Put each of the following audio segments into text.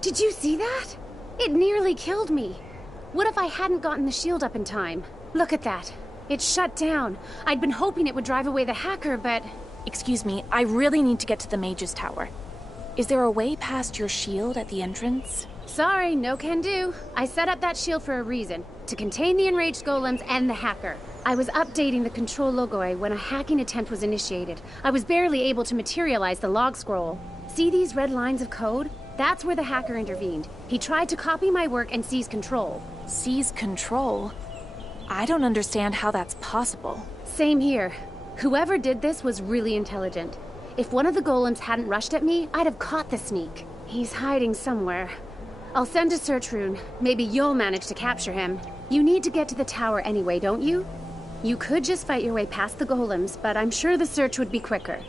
Did you see that? It nearly killed me. What if I hadn't gotten the shield up in time? Look at that. It's shut down. I'd been hoping it would drive away the hacker, but... Excuse me, I really need to get to the Mage's Tower. Is there a way past your shield at the entrance? Sorry, no can do. I set up that shield for a reason. To contain the enraged golems and the hacker. I was updating the control logo when a hacking attempt was initiated. I was barely able to materialize the log scroll. See these red lines of code? That's where the hacker intervened. He tried to copy my work and seize control. Seize control? I don't understand how that's possible. Same here. Whoever did this was really intelligent. If one of the golems hadn't rushed at me, I'd have caught the sneak. He's hiding somewhere. I'll send a search rune. Maybe you'll manage to capture him. You need to get to the tower anyway, don't you? You could just fight your way past the golems, but I'm sure the search would be quicker.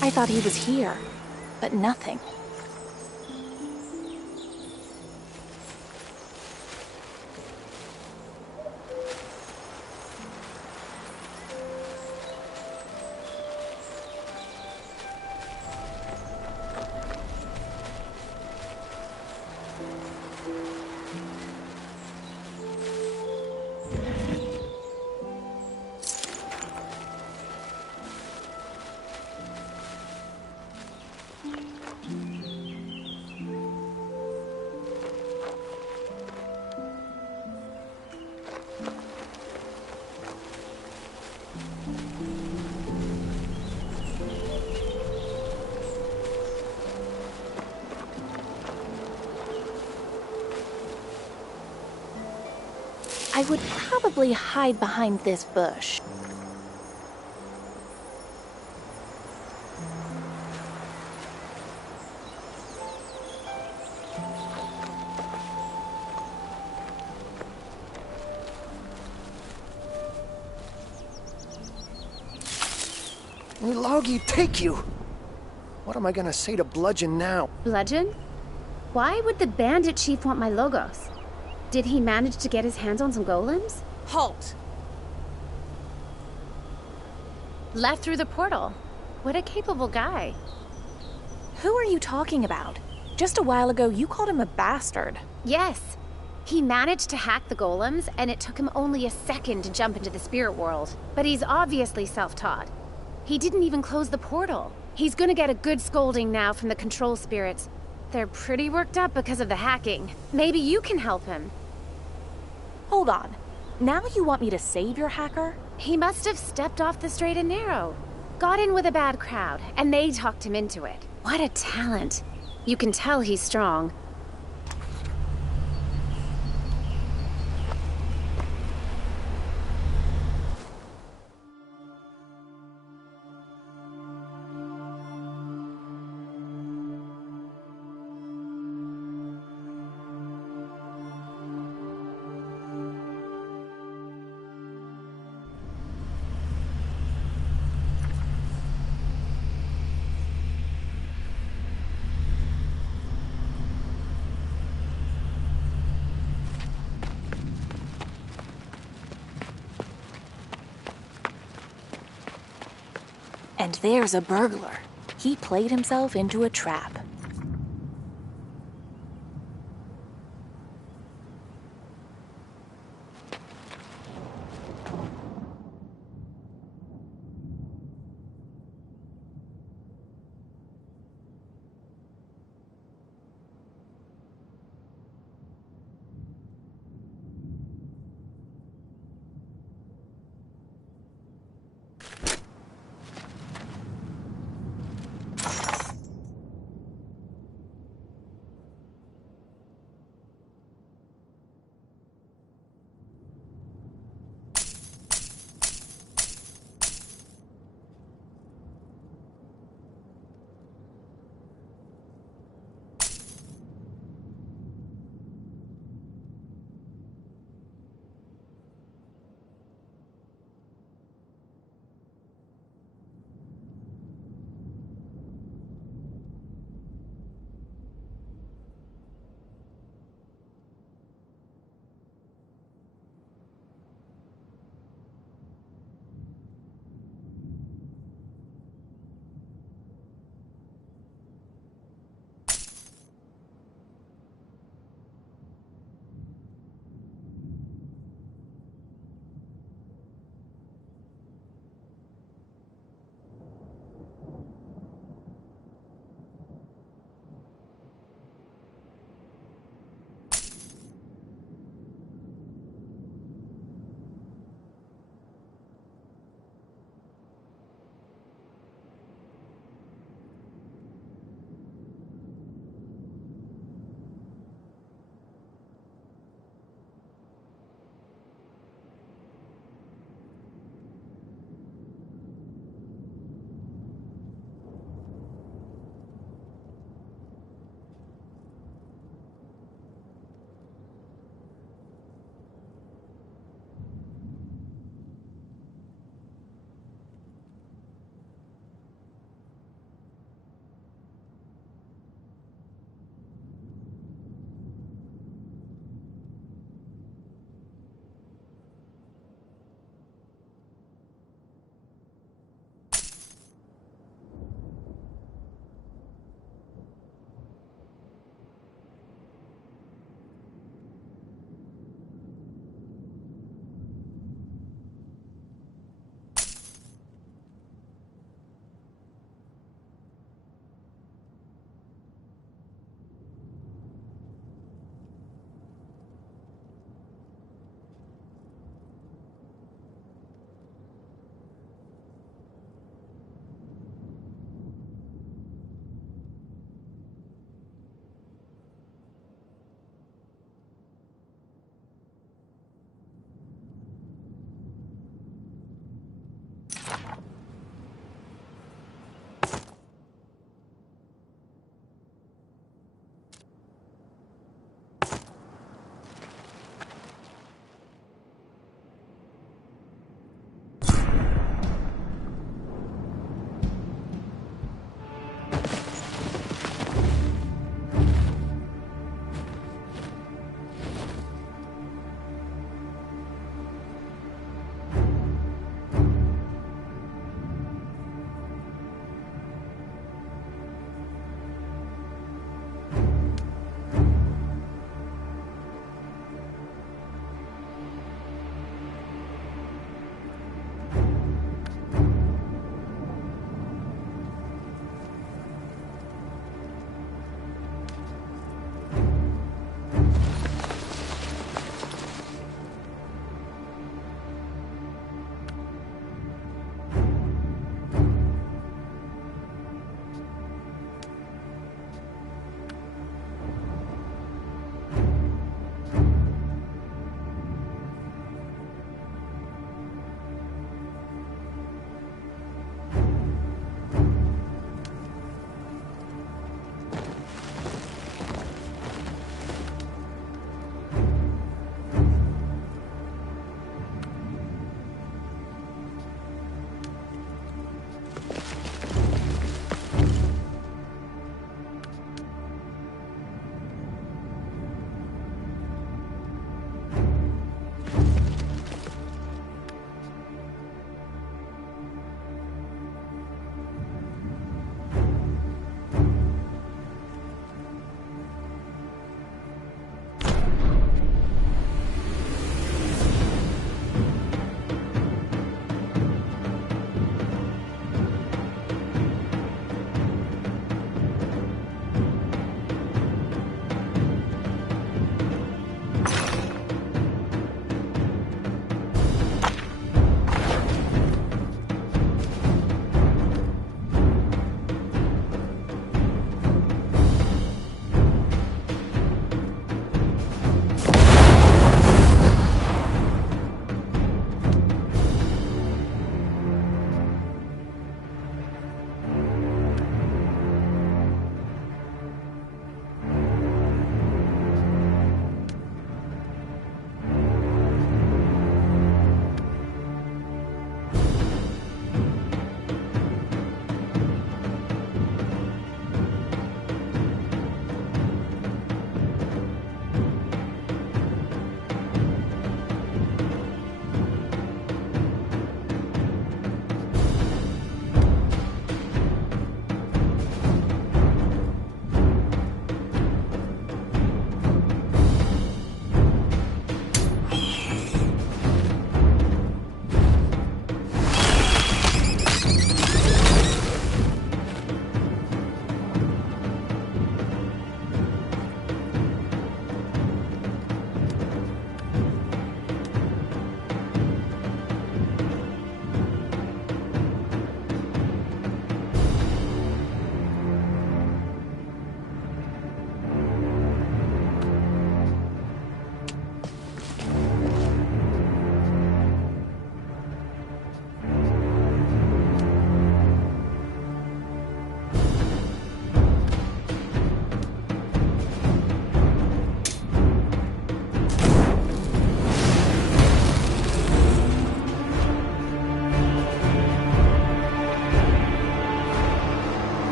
I thought he was here, but nothing. I would probably hide behind this bush. Logie, take you! What am I gonna say to Bludgeon now? Bludgeon? Why would the bandit chief want my logos? Did he manage to get his hands on some golems? Halt! Left through the portal. What a capable guy. Who are you talking about? Just a while ago, you called him a bastard. Yes. He managed to hack the golems, and it took him only a second to jump into the spirit world. But he's obviously self-taught. He didn't even close the portal. He's gonna get a good scolding now from the control spirits. They're pretty worked up because of the hacking. Maybe you can help him. Hold on. Now you want me to save your hacker? He must have stepped off the straight and narrow. Got in with a bad crowd, and they talked him into it. What a talent. You can tell he's strong. And there's a burglar. He played himself into a trap.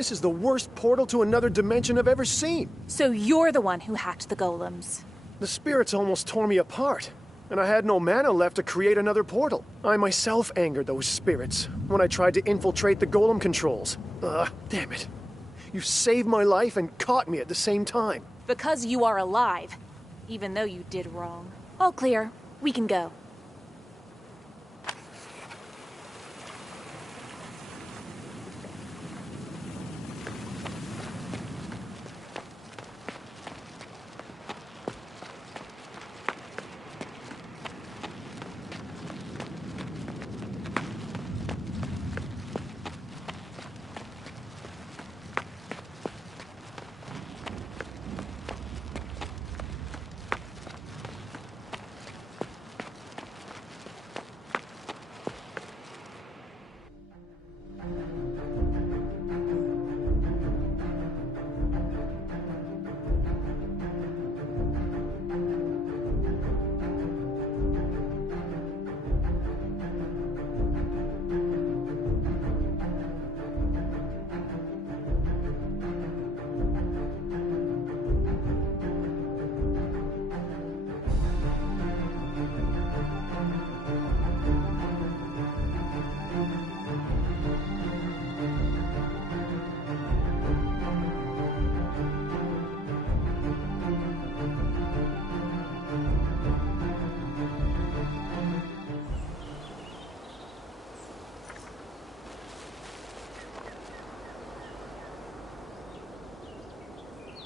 This is the worst portal to another dimension I've ever seen. So you're the one who hacked the golems. The spirits almost tore me apart, and I had no mana left to create another portal. I myself angered those spirits when I tried to infiltrate the golem controls. Damn it. You saved my life and caught me at the same time. Because you are alive, even though you did wrong. All clear. We can go.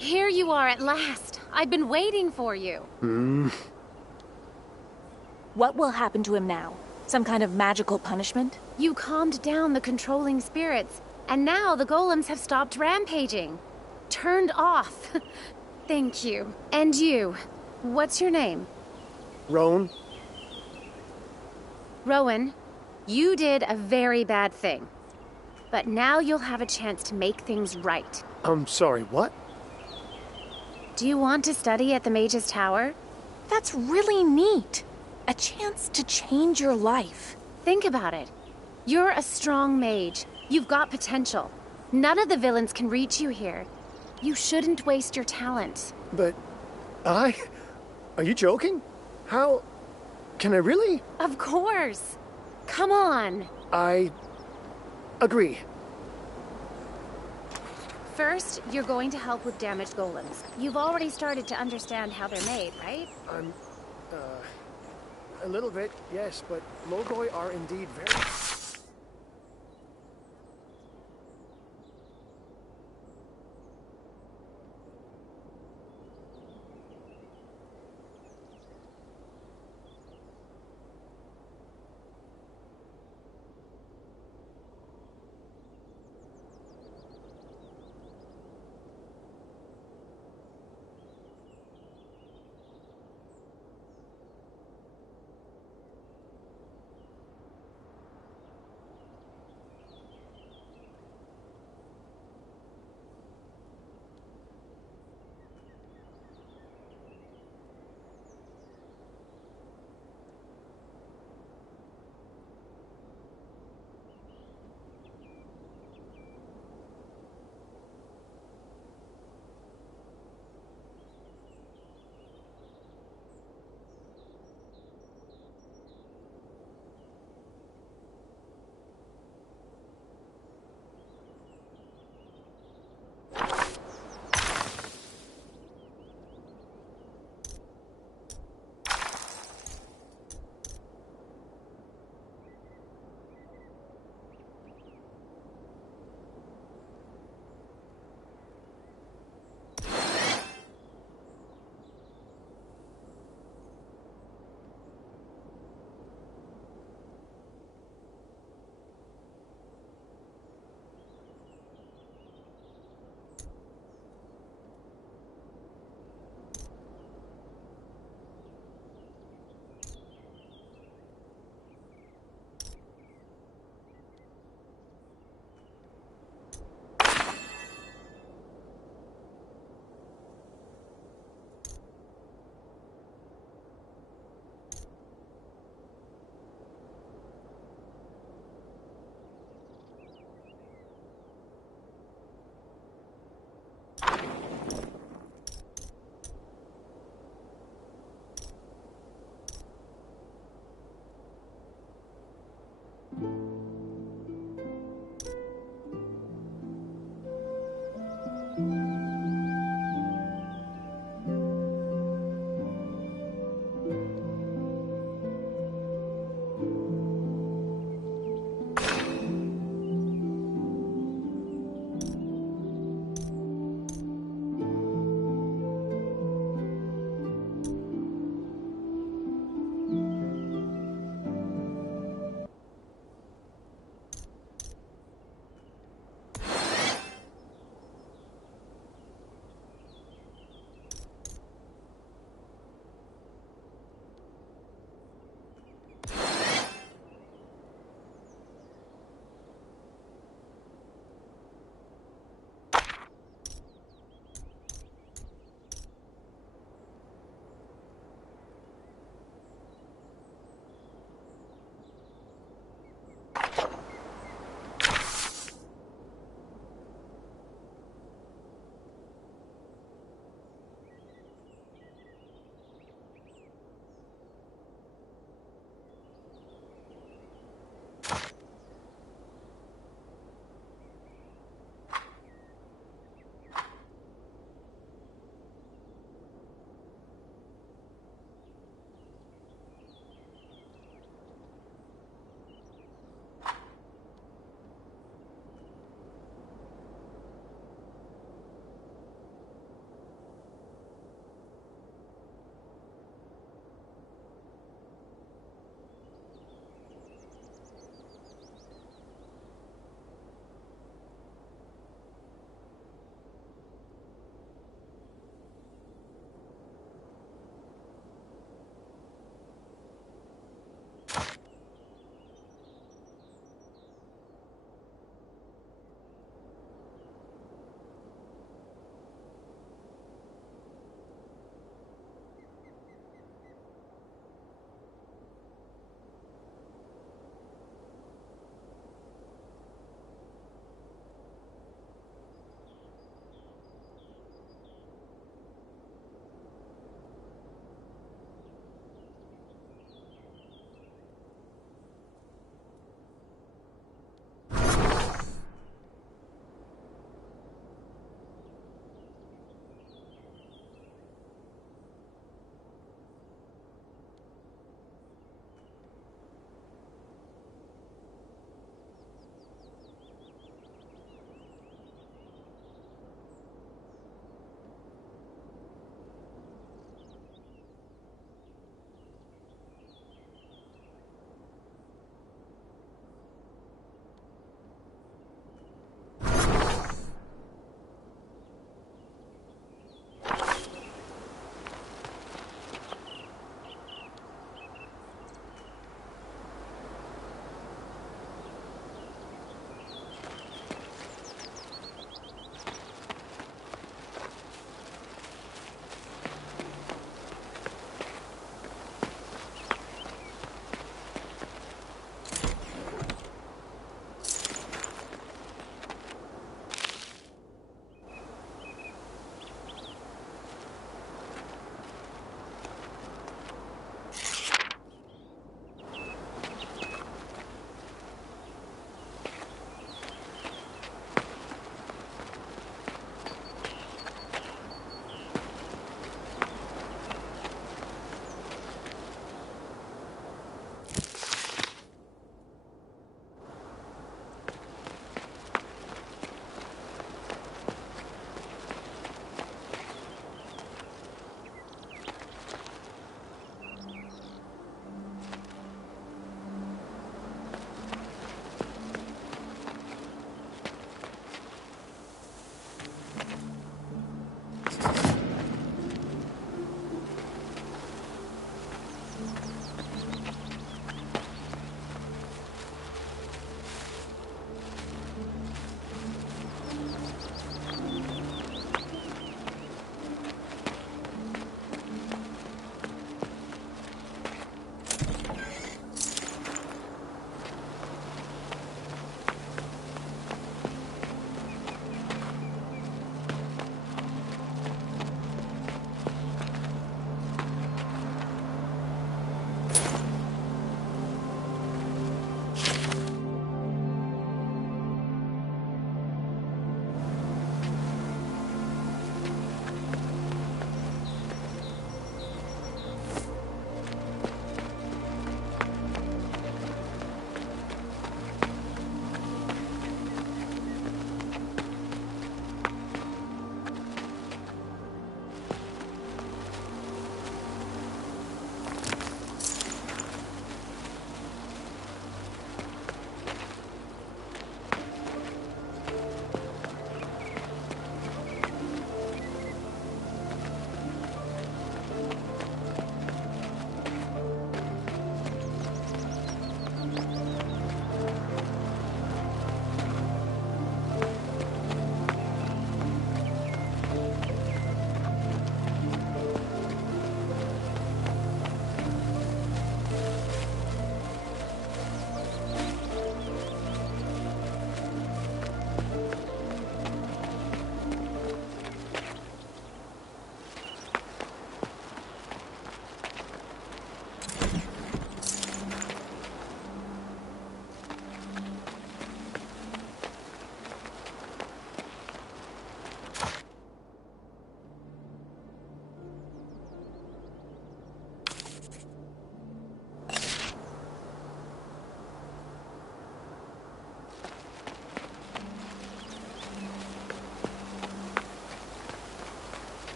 Here you are at last. I've been waiting for you. What will happen to him now? Some kind of magical punishment? You calmed down the controlling spirits, and now the golems have stopped rampaging. Turned off. Thank you. And you. What's your name? Roan? Rowan, you did a very bad thing. But now you'll have a chance to make things right. I'm sorry, what? Do you want to study at the Mage's Tower? That's really neat. A chance to change your life. Think about it. You're a strong mage. You've got potential. None of the villains can reach you here. You shouldn't waste your talent. But I... Are you joking? How... Can I really? Of course. Come on. I... agree. First, you're going to help with damaged golems. You've already started to understand how they're made, right? A little bit, yes, but Logoi are indeed very...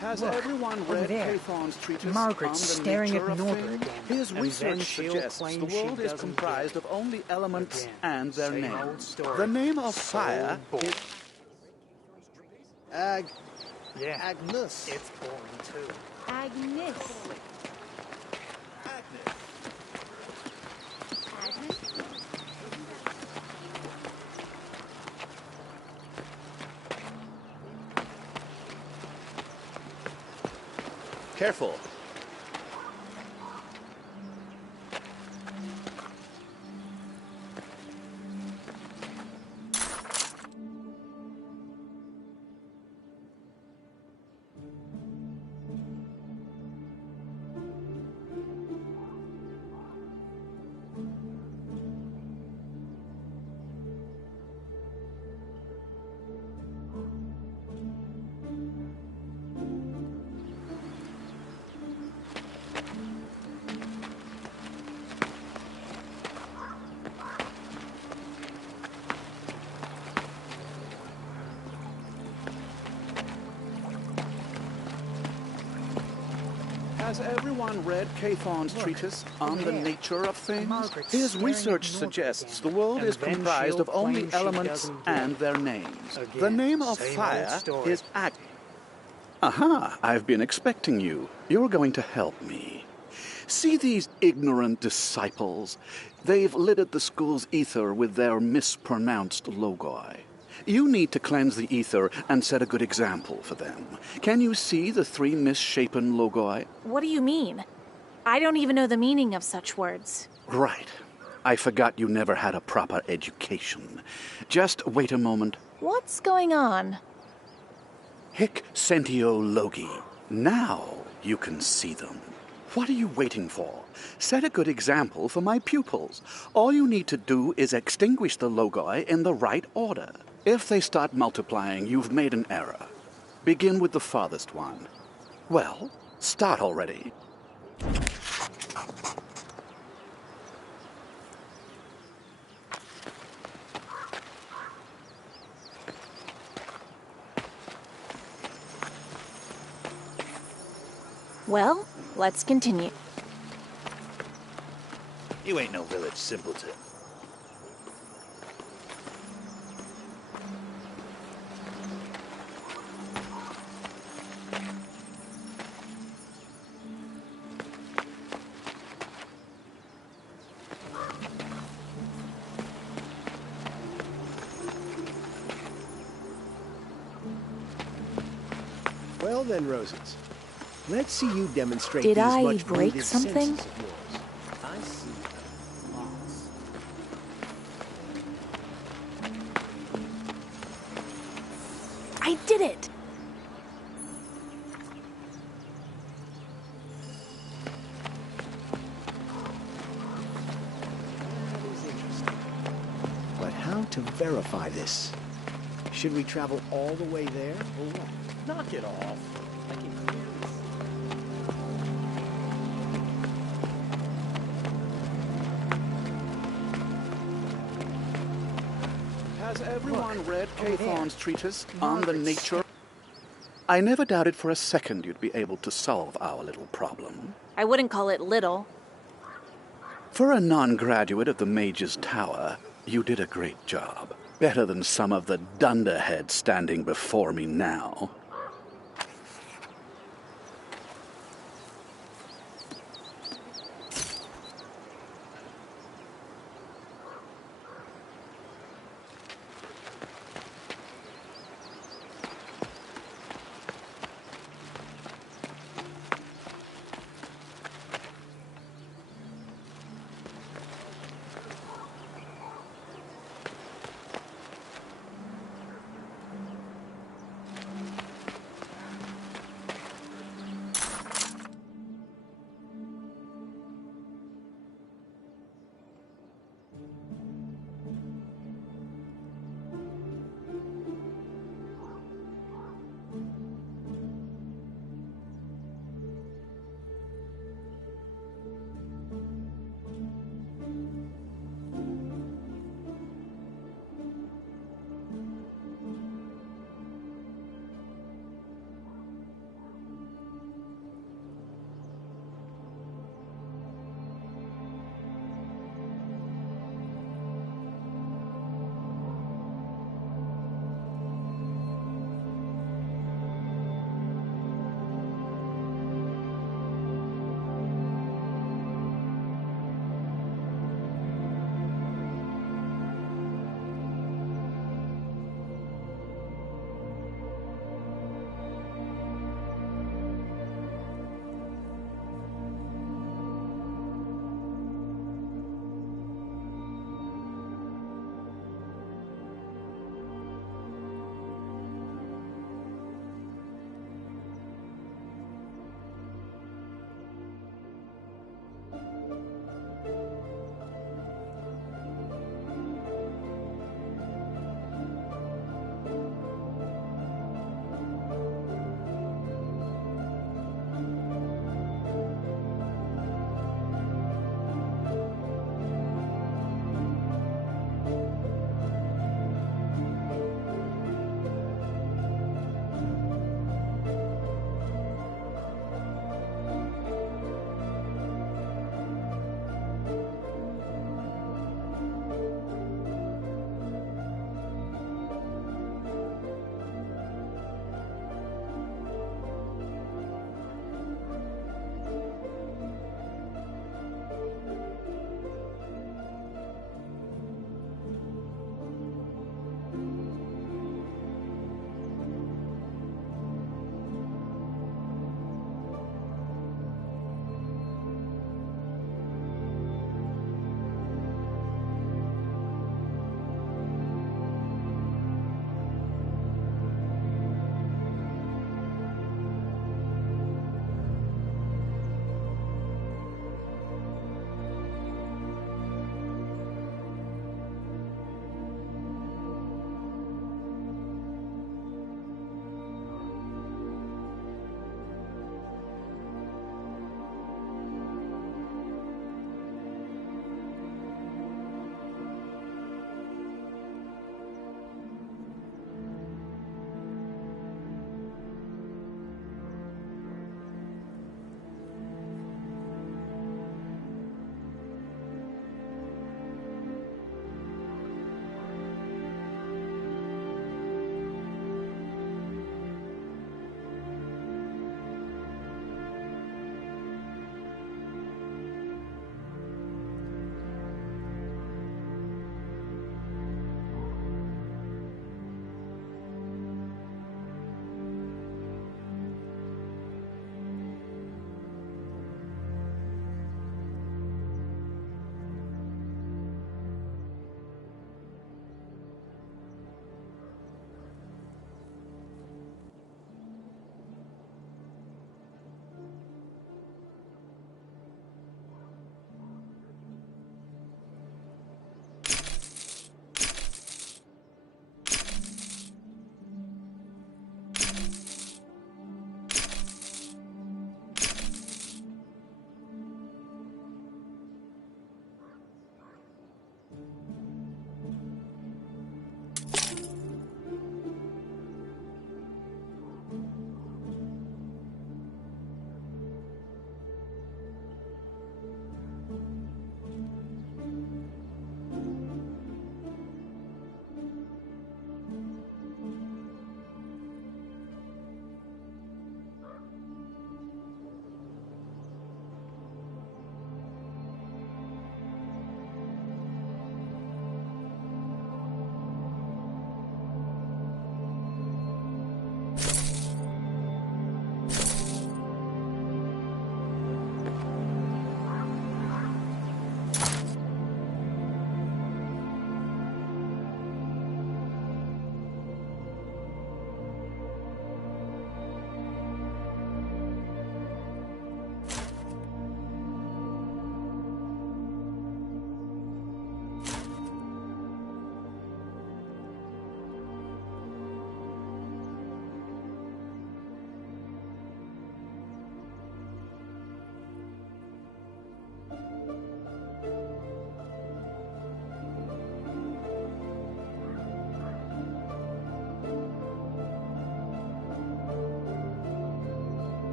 Has Look, everyone over read there. Cathon's treatise Margaret's on the staring nature at of Norbert things? again, His and then research she'll suggests claim the she world is doesn't comprised get of only elements Again, and their same old names. story. The name of So fire boring. is Yeah, Agnes. it's boring too. Agnes. Agnes. Agnes? Careful. Has everyone read Cathon's treatise on over the there. nature of things? Margaret's His staring research at Norbert suggests the again, world and is then comprised she'll of only claim she elements doesn't get and their names. The Again, name of same old fire story. is Aha, I've been expecting you. You're going to help me. See these ignorant disciples? They've littered the school's ether with their mispronounced logoi. You need to cleanse the ether and set a good example for them. Can you see the 3 misshapen logoi? What do you mean? I don't even know the meaning of such words. Right. I forgot you never had a proper education. Just wait a moment. What's going on? Hic sentio logi. Now you can see them. What are you waiting for? Set a good example for my pupils. All you need to do is extinguish the logoi in the right order. If they start multiplying, you've made an error. Begin with the farthest one. Well, start already. Well, let's continue. You ain't no village simpleton. Well then, Roses. Let's see you demonstrate Did these I much break needed something? senses of yours. I see. Lots. I did it! That is interesting. But how to verify this? Should we travel all the way there, or what? Knock it off. I can clearly see. Has everyone read over Cathon's there. treatise on the Margaret's nature? I never doubted for a second you'd be able to solve our little problem. I wouldn't call it little. For a non-graduate of the Mage's Tower, you did a great job. Better than some of the dunderheads standing before me now.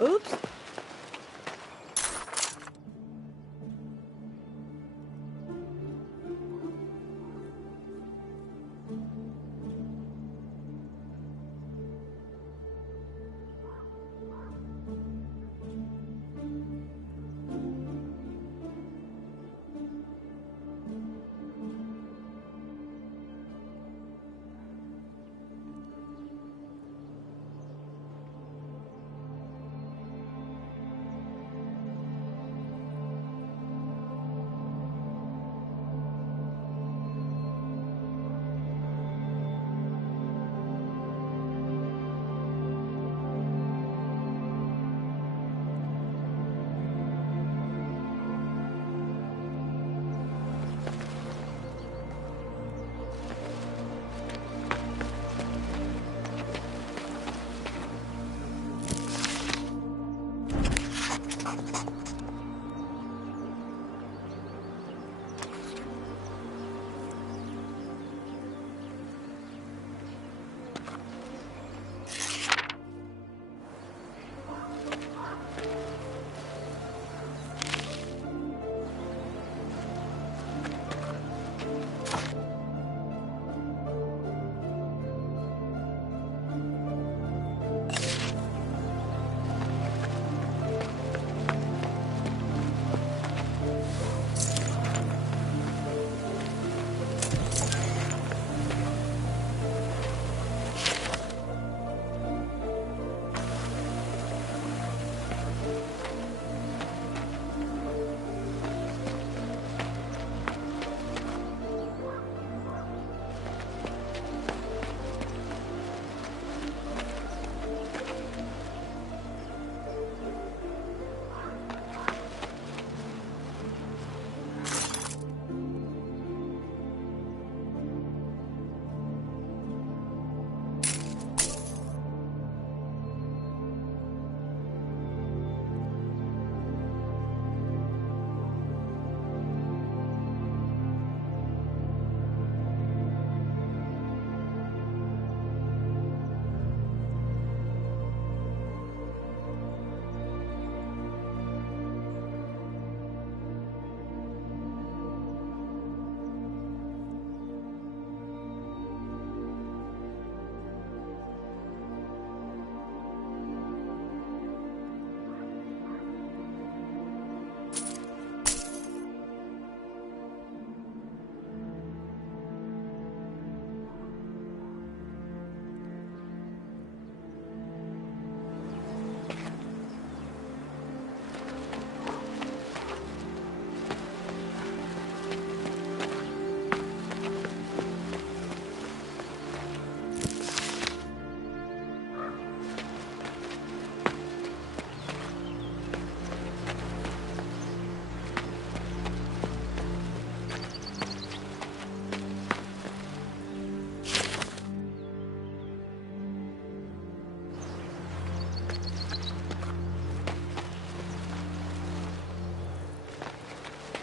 Oops.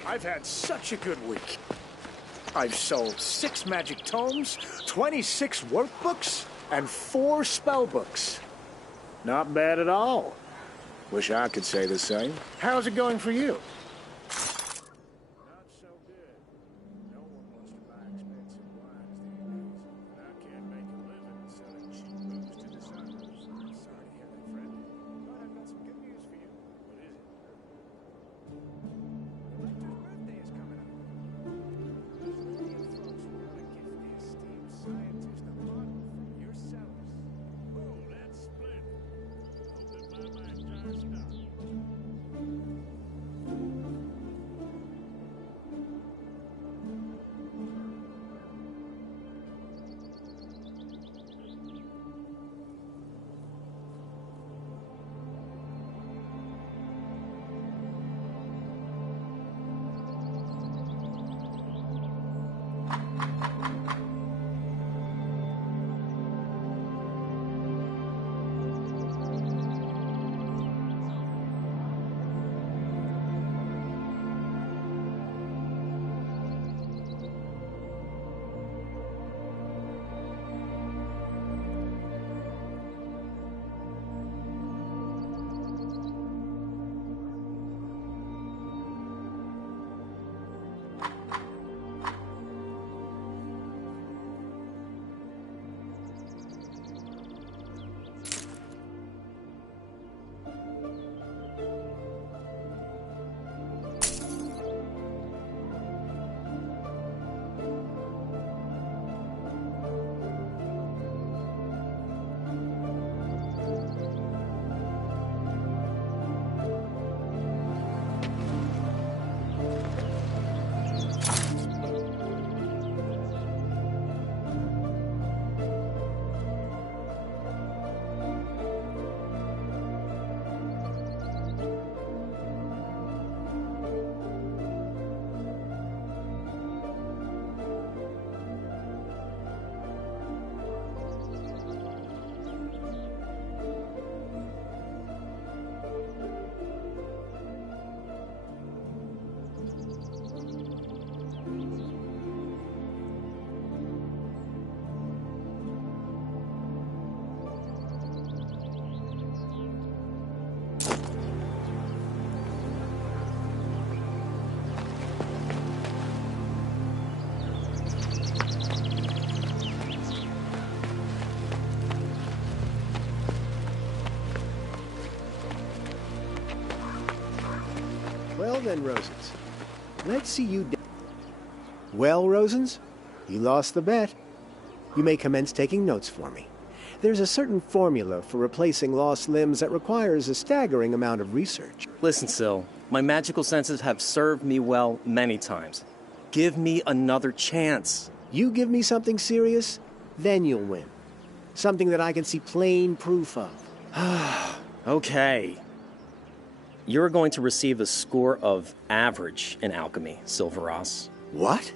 I've had such a good week. I've sold 6 magic tomes, 26 workbooks, and 4 spell books. Not bad at all. Wish I could say the same. How's it going for you? Not so good. No one wants to buy expensive wines these days, and I can't make a living selling cheap booze to designers. Sorry to hear that, friend. But I've got some good news for you. What is it? The rector's birthday is coming up. There's plenty of folks who want to give the esteemed scientist a bottle from your cellars. Oh, that's splendid. Hope they buy my entire stock. Well then, Rosens. Let's see you... Well, Rosens, you lost the bet. You may commence taking notes for me. There's a certain formula for replacing lost limbs that requires a staggering amount of research. Listen, Syl, my magical senses have served me well many times. Give me another chance. You give me something serious, then you'll win. Something that I can see plain proof of. Okay. You're going to receive a score of average in alchemy, Silveros. What?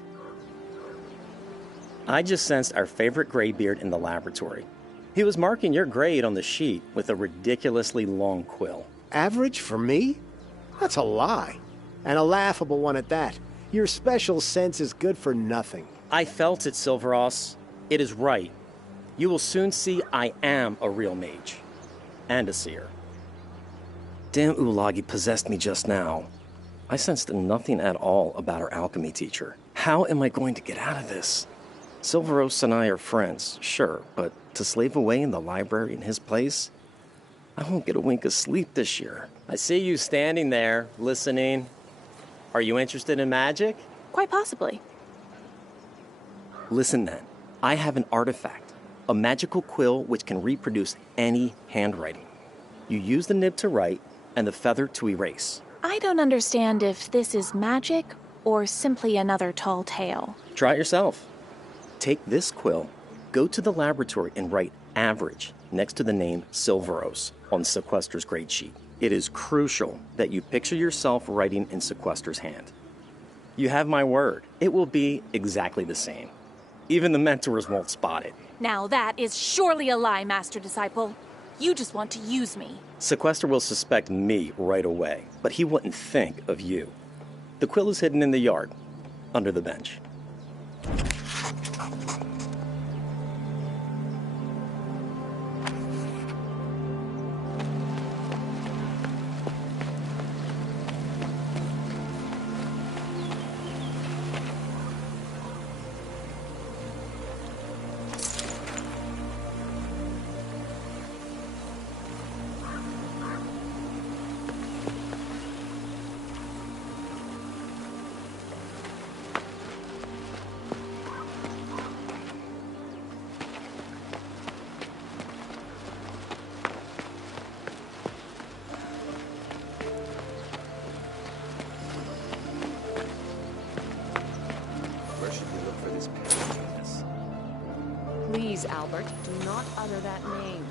I just sensed our favorite graybeard in the laboratory. He was marking your grade on the sheet with a ridiculously long quill. Average for me? That's a lie. And a laughable one at that. Your special sense is good for nothing. I felt it, Silveros. It is right. You will soon see I am a real mage. And a seer. Damn Ulagi possessed me just now. I sensed nothing at all about our alchemy teacher. How am I going to get out of this? Silveros and I are friends, sure, but to slave away in the library in his place? I won't get a wink of sleep this year. I see you standing there, listening. Are you interested in magic? Quite possibly. Listen then. I have an artifact, a magical quill which can reproduce any handwriting. You use the nib to write and the feather to erase. I don't understand if this is magic or simply another tall tale. Try it yourself. Take this quill, go to the laboratory and write average next to the name Silveros on Sequester's grade sheet. It is crucial that you picture yourself writing in Sequester's hand. You have my word. It will be exactly the same. Even the mentors won't spot it. Now that is surely a lie, Master Disciple. You just want to use me. Sequester will suspect me right away, but he wouldn't think of you. The quill is hidden in the yard, under the bench. Where should we look for this painting? Please, Albert, do not utter that name.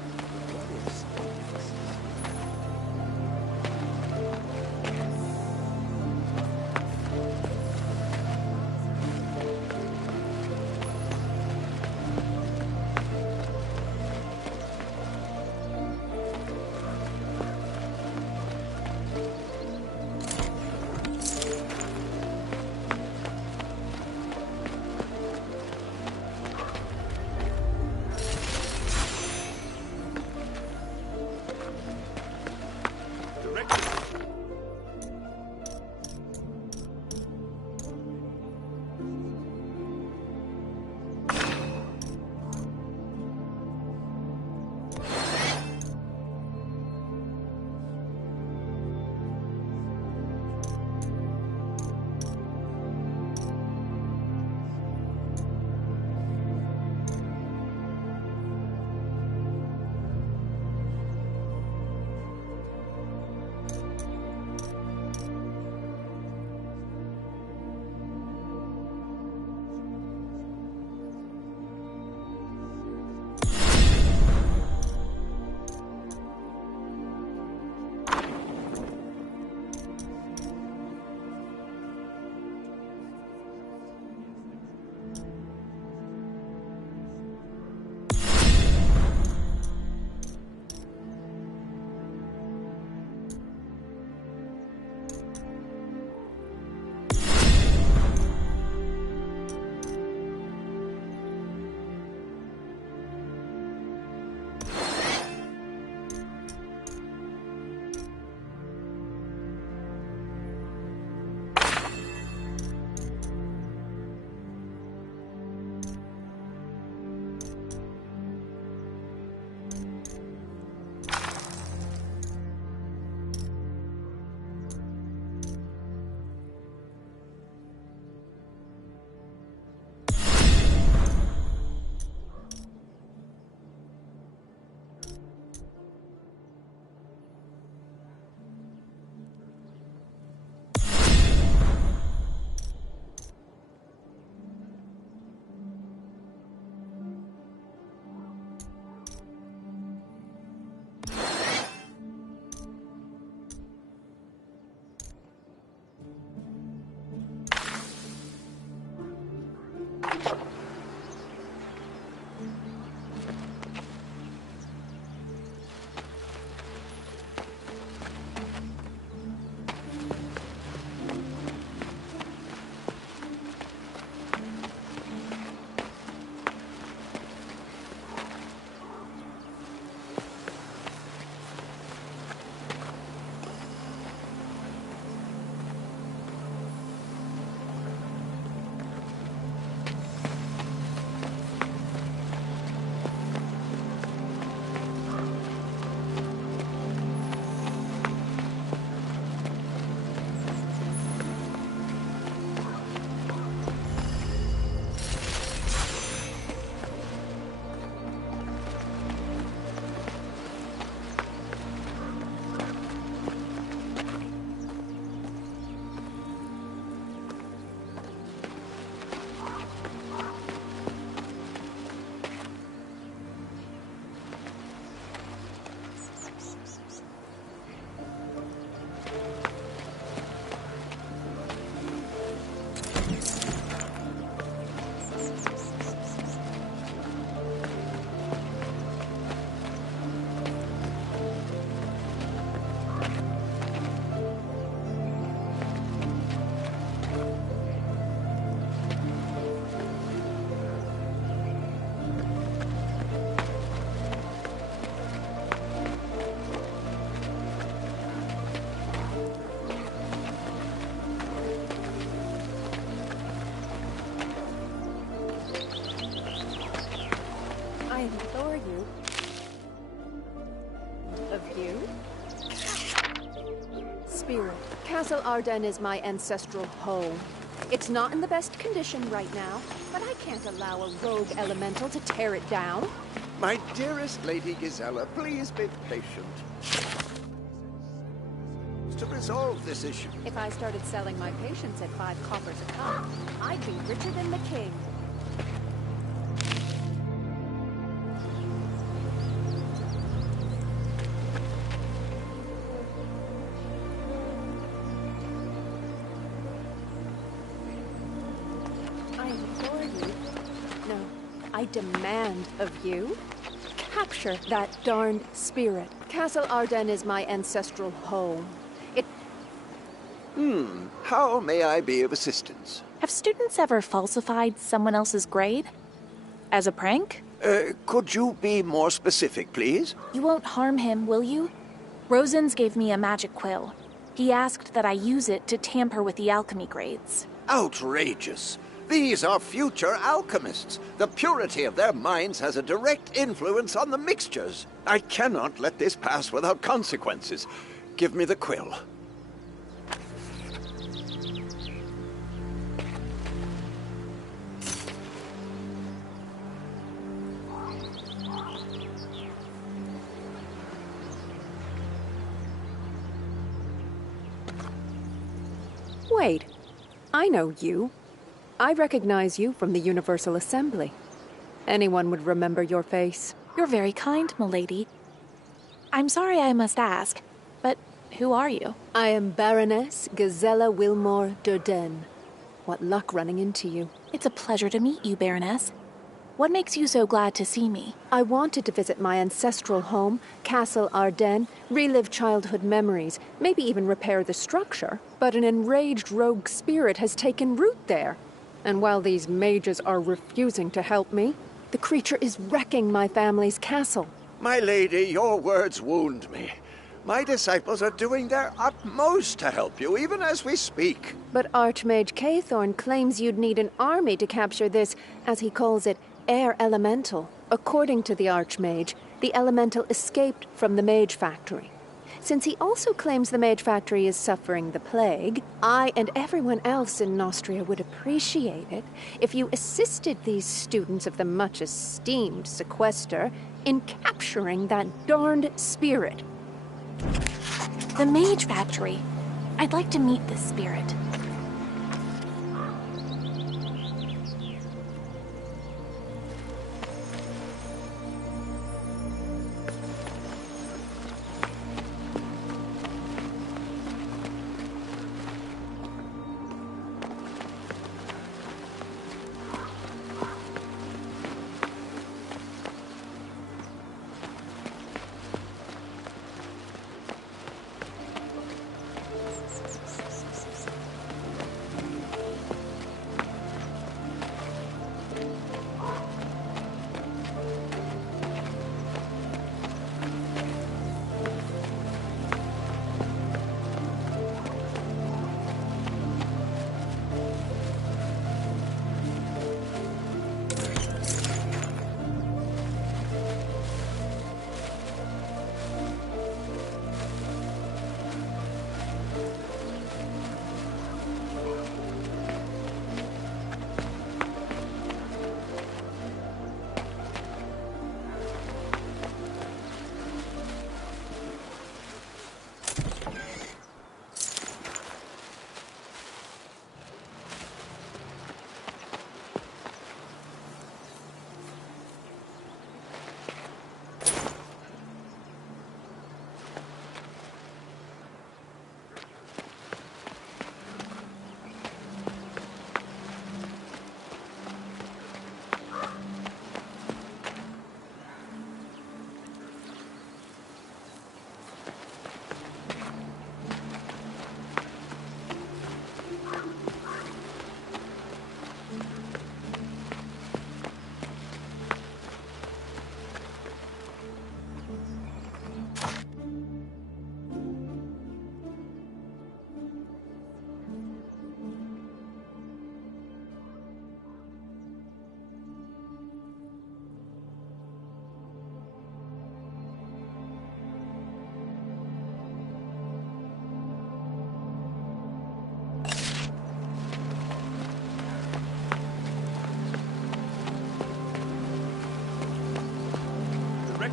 spirit. Castle Arden is my ancestral home. It's not in the best condition right now, but I can't allow a rogue elemental to tear it down. My dearest Lady Gisela, please be patient. To resolve this issue. If I started selling my patience at 5 coppers a cup, I'd be richer than the king. I implore you. No, I demand of you. Capture that darned spirit. Castle Arden is my ancestral home. How may I be of assistance? Have students ever falsified someone else's grade? As a prank? Could you be more specific, please? You won't harm him, will you? Rosens gave me a magic quill. He asked that I use it to tamper with the alchemy grades. Outrageous. These are future alchemists. The purity of their minds has a direct influence on the mixtures. I cannot let this pass without consequences. Give me the quill. Wait, I know you. I recognize you from the Universal Assembly. Anyone would remember your face. You're very kind, milady. I'm sorry I must ask, but who are you? I am Baroness Gisela Wilmore Durden. What luck running into you. It's a pleasure to meet you, Baroness. What makes you so glad to see me? I wanted to visit my ancestral home, Castle Arden, relive childhood memories, maybe even repair the structure. But an enraged rogue spirit has taken root there. And while these mages are refusing to help me, the creature is wrecking my family's castle. My lady, your words wound me. My disciples are doing their utmost to help you, even as we speak. But Archmage Cathorn claims you'd need an army to capture this, as he calls it, air elemental. According to the Archmage, the elemental escaped from the Mage Factory. Since he also claims the Mage Factory is suffering the plague, I and everyone else in Nostria would appreciate it if you assisted these students of the much-esteemed sequester in capturing that darned spirit. The Mage Factory. I'd like to meet this spirit.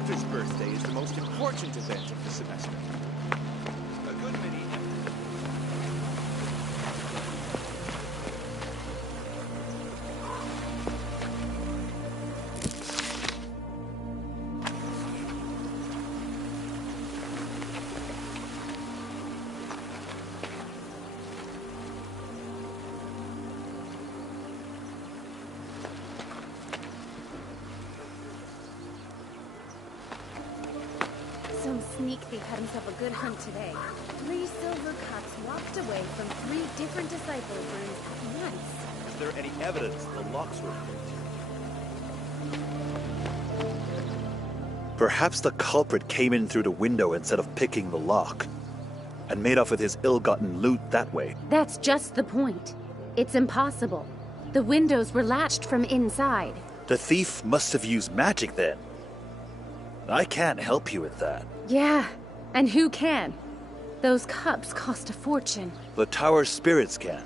Director's birthday is the most important event of the semester. A good many... Some sneak thief had himself a good hunt today. 3 silver cups walked away from 3 different disciple rooms at once. Is there any evidence the locks were picked? Perhaps the culprit came in through the window instead of picking the lock, and made off with his ill-gotten loot that way. That's just the point. It's impossible. The windows were latched from inside. The thief must have used magic then. I can't help you with that. Yeah, and who can? Those cups cost a fortune. The tower spirits can.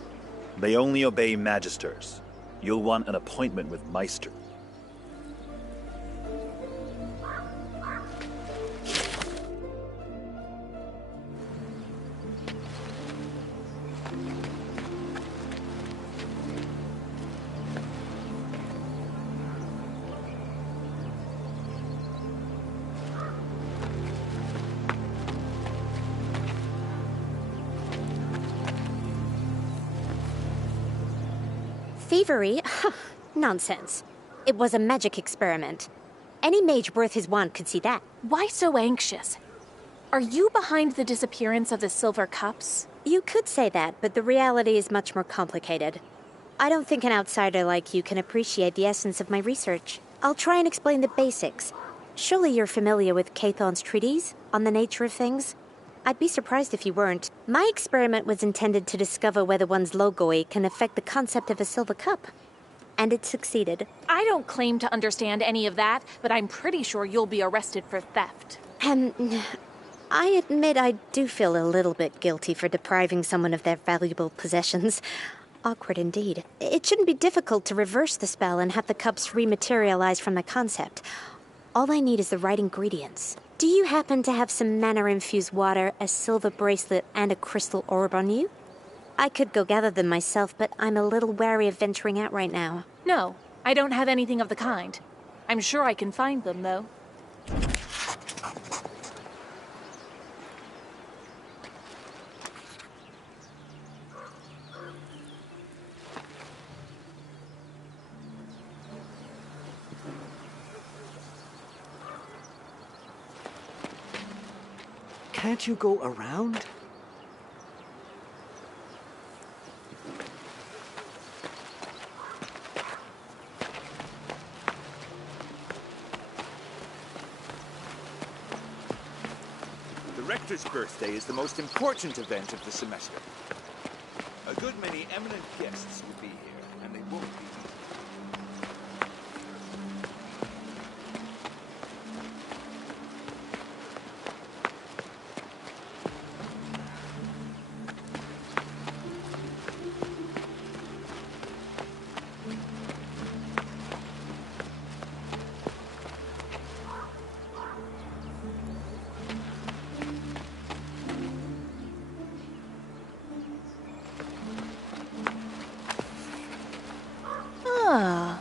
They only obey magisters. You'll want an appointment with Meister. Thievery? Nonsense. It was a magic experiment. Any mage worth his wand could see that. Why so anxious? Are you behind the disappearance of the silver cups? You could say that, but the reality is much more complicated. I don't think an outsider like you can appreciate the essence of my research. I'll try and explain the basics. Surely you're familiar with Cathon's treatise on the nature of things? I'd be surprised if you weren't. My experiment was intended to discover whether one's logoi can affect the concept of a silver cup. And it succeeded. I don't claim to understand any of that, but I'm pretty sure you'll be arrested for theft. I admit I do feel a little bit guilty for depriving someone of their valuable possessions. Awkward indeed. It shouldn't be difficult to reverse the spell and have the cups rematerialize from the concept. All I need is the right ingredients. Do you happen to have some mana-infused water, a silver bracelet, and a crystal orb on you? I could go gather them myself, but I'm a little wary of venturing out right now. No, I don't have anything of the kind. I'm sure I can find them, though. Can't you go around? The Rector's birthday is the most important event of the semester. A good many eminent guests will be here, and they won't be. Ah,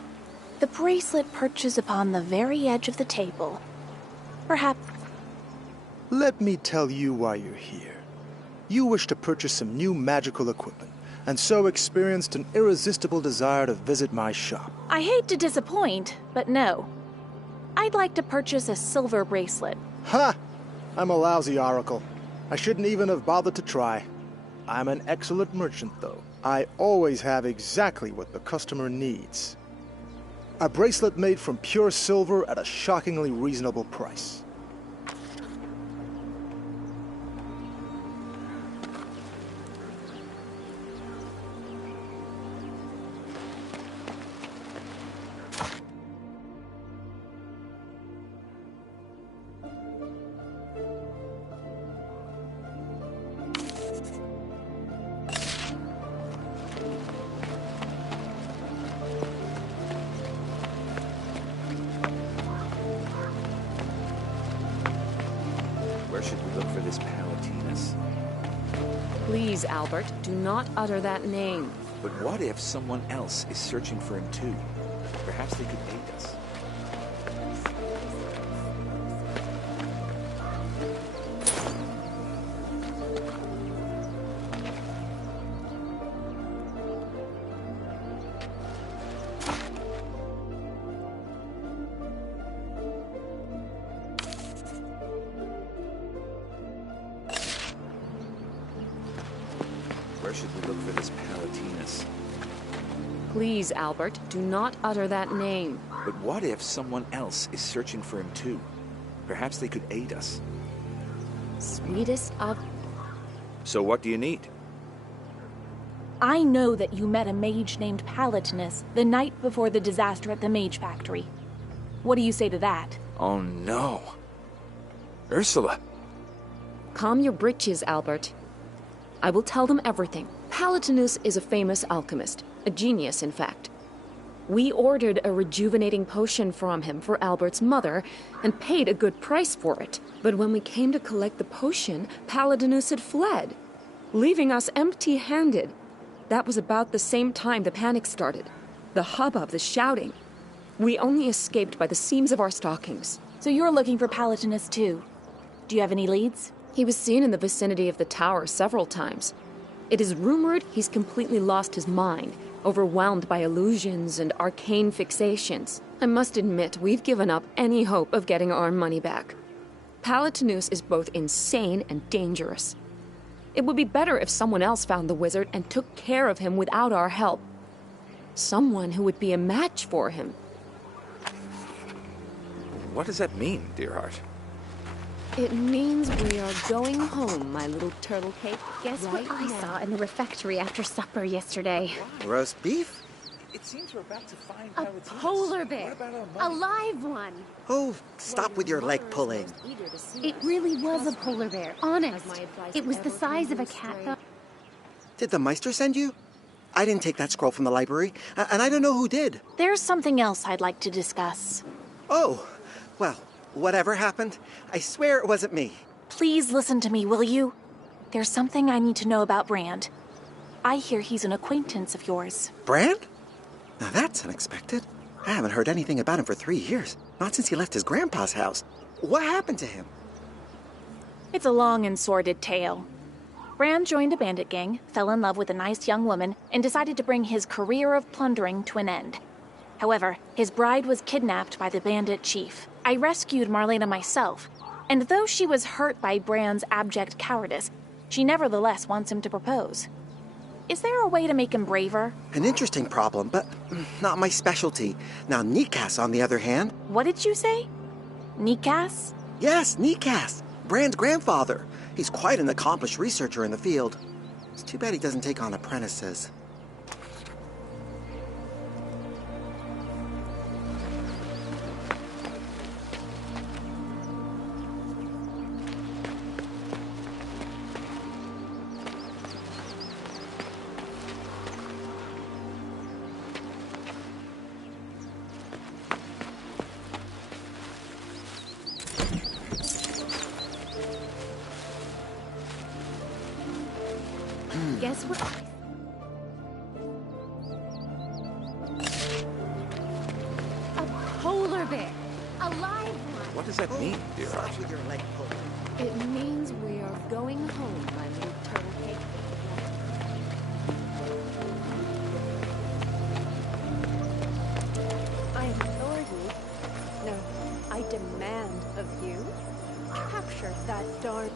the bracelet perches upon the very edge of the table. Perhaps... Let me tell you why you're here. You wish to purchase some new magical equipment, and so experienced an irresistible desire to visit my shop. I hate to disappoint, but no. I'd like to purchase a silver bracelet. Ha! I'm a lousy oracle. I shouldn't even have bothered to try. I'm an excellent merchant, though. I always have exactly what the customer needs. A bracelet made from pure silver at a shockingly reasonable price. Please, Albert, do not utter that name. But what if someone else is searching for him too? Perhaps they could aid us. Where should we look for this Palatinus? Please, Albert, do not utter that name. But what if someone else is searching for him too? Perhaps they could aid us. Sweetest of... So what do you need? I know that you met a mage named Palatinus the night before the disaster at the mage factory. What do you say to that? Oh no. Ursula. Calm your britches, Albert. I will tell them everything. Palatinus is a famous alchemist. A genius, in fact. We ordered a rejuvenating potion from him for Albert's mother and paid a good price for it. But when we came to collect the potion, Palatinus had fled, leaving us empty-handed. That was about the same time the panic started. The hubbub, the shouting. We only escaped by the seams of our stockings. So you're looking for Palatinus too. Do you have any leads? He was seen in the vicinity of the tower several times. It is rumored he's completely lost his mind, overwhelmed by illusions and arcane fixations. I must admit, we've given up any hope of getting our money back. Palatinus is both insane and dangerous. It would be better if someone else found the wizard and took care of him without our help. Someone who would be a match for him. What does that mean, dear heart? It means we are going home, my little turtle cake. Guess what I saw in the refectory after supper yesterday? Roast beef? It seems we're about to find A polar bear. A live one. Oh, stop with your leg pulling. It really was a polar bear, honest. It was the size of a cat, though. Did the Meister send you? I didn't take that scroll from the library, and I don't know who did. There's something else I'd like to discuss. Oh, well, whatever happened, I swear it wasn't me. Please listen to me, will you? There's something I need to know about Brand. I hear he's an acquaintance of yours. Brand? Now that's unexpected. I haven't heard anything about him for 3 years. Not since he left his grandpa's house. What happened to him? It's a long and sordid tale. Brand joined a bandit gang, fell in love with a nice young woman, and decided to bring his career of plundering to an end. However, his bride was kidnapped by the bandit chief. I rescued Marlena myself, and though she was hurt by Brand's abject cowardice, she nevertheless wants him to propose. Is there a way to make him braver? An interesting problem, but not my specialty. Now, Nikas, on the other hand... What did you say? Nikas? Yes, Nikas. Brand's grandfather. He's quite an accomplished researcher in the field. It's too bad he doesn't take on apprentices. Guess what? A polar bear. A live one. What does that mean, dear heart? With your leg pulled. It means we are going home, my little turtle cake. I implore you, no, I demand of you, capture that darn...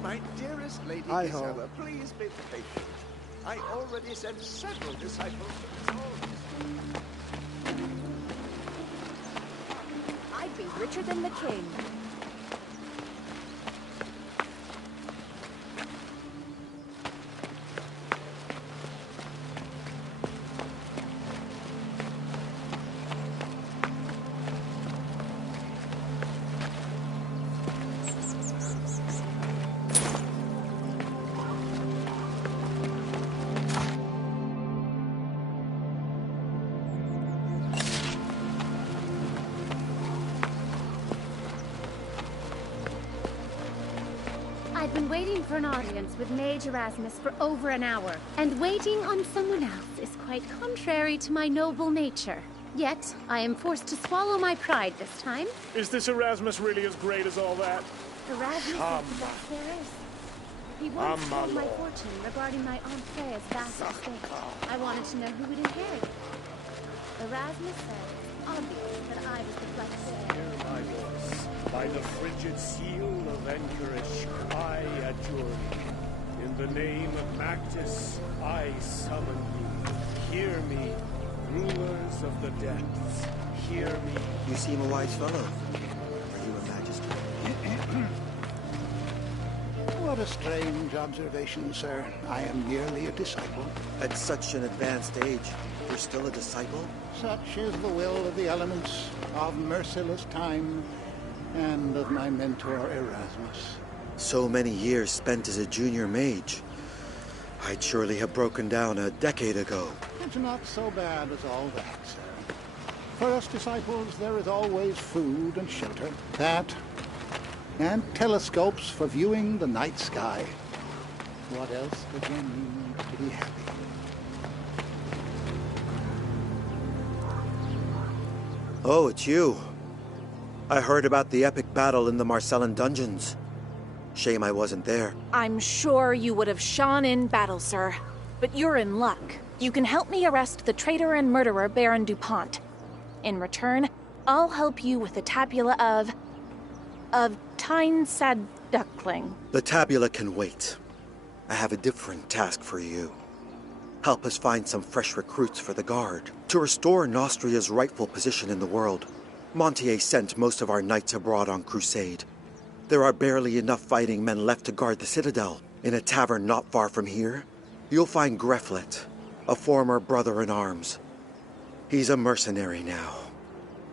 My dearest Lady Hi-ho. Gisela, please be patient. I already sent several disciples to resolve this. I'd be richer than the king. I've been waiting for an audience with Mage Erasmus for over an hour, and waiting on someone else is quite contrary to my noble nature. Yet, I am forced to swallow my pride this time. Is this Erasmus really as great as all that? Erasmus Come. is the best there is. He once told my fortune regarding my Aunt Freya's vast estate. I wanted to know who would inherit it. Erasmus said it's obvious that I was the rightful heir. Hear my voice. By the frigid seal of Anchorage, I adjure you. In the name of Mactus, I summon you. Hear me, rulers of the depths. Hear me. You seem a wise fellow. Are you a magistrate? What a strange observation, sir. I am merely a disciple. At such an advanced age, you're still a disciple? Such is the will of the elements, of merciless time, and of my mentor Erasmus. So many years spent as a junior mage. I'd surely have broken down a decade ago. It's not so bad as all that, sir. For us disciples, there is always food and shelter. That, and telescopes for viewing the night sky. What else could one need to be happy? Oh, it's you. I heard about the epic battle in the Marcellan dungeons. Shame I wasn't there. I'm sure you would have shone in battle, sir. But you're in luck. You can help me arrest the traitor and murderer Baron DuPont. In return, I'll help you with the tabula of Tynesad Duckling. The tabula can wait. I have a different task for you. Help us find some fresh recruits for the Guard, to restore Nostria's rightful position in the world. Montier sent most of our knights abroad on crusade. There are barely enough fighting men left to guard the Citadel. In a tavern not far from here, you'll find Greflet, a former brother-in-arms. He's a mercenary now.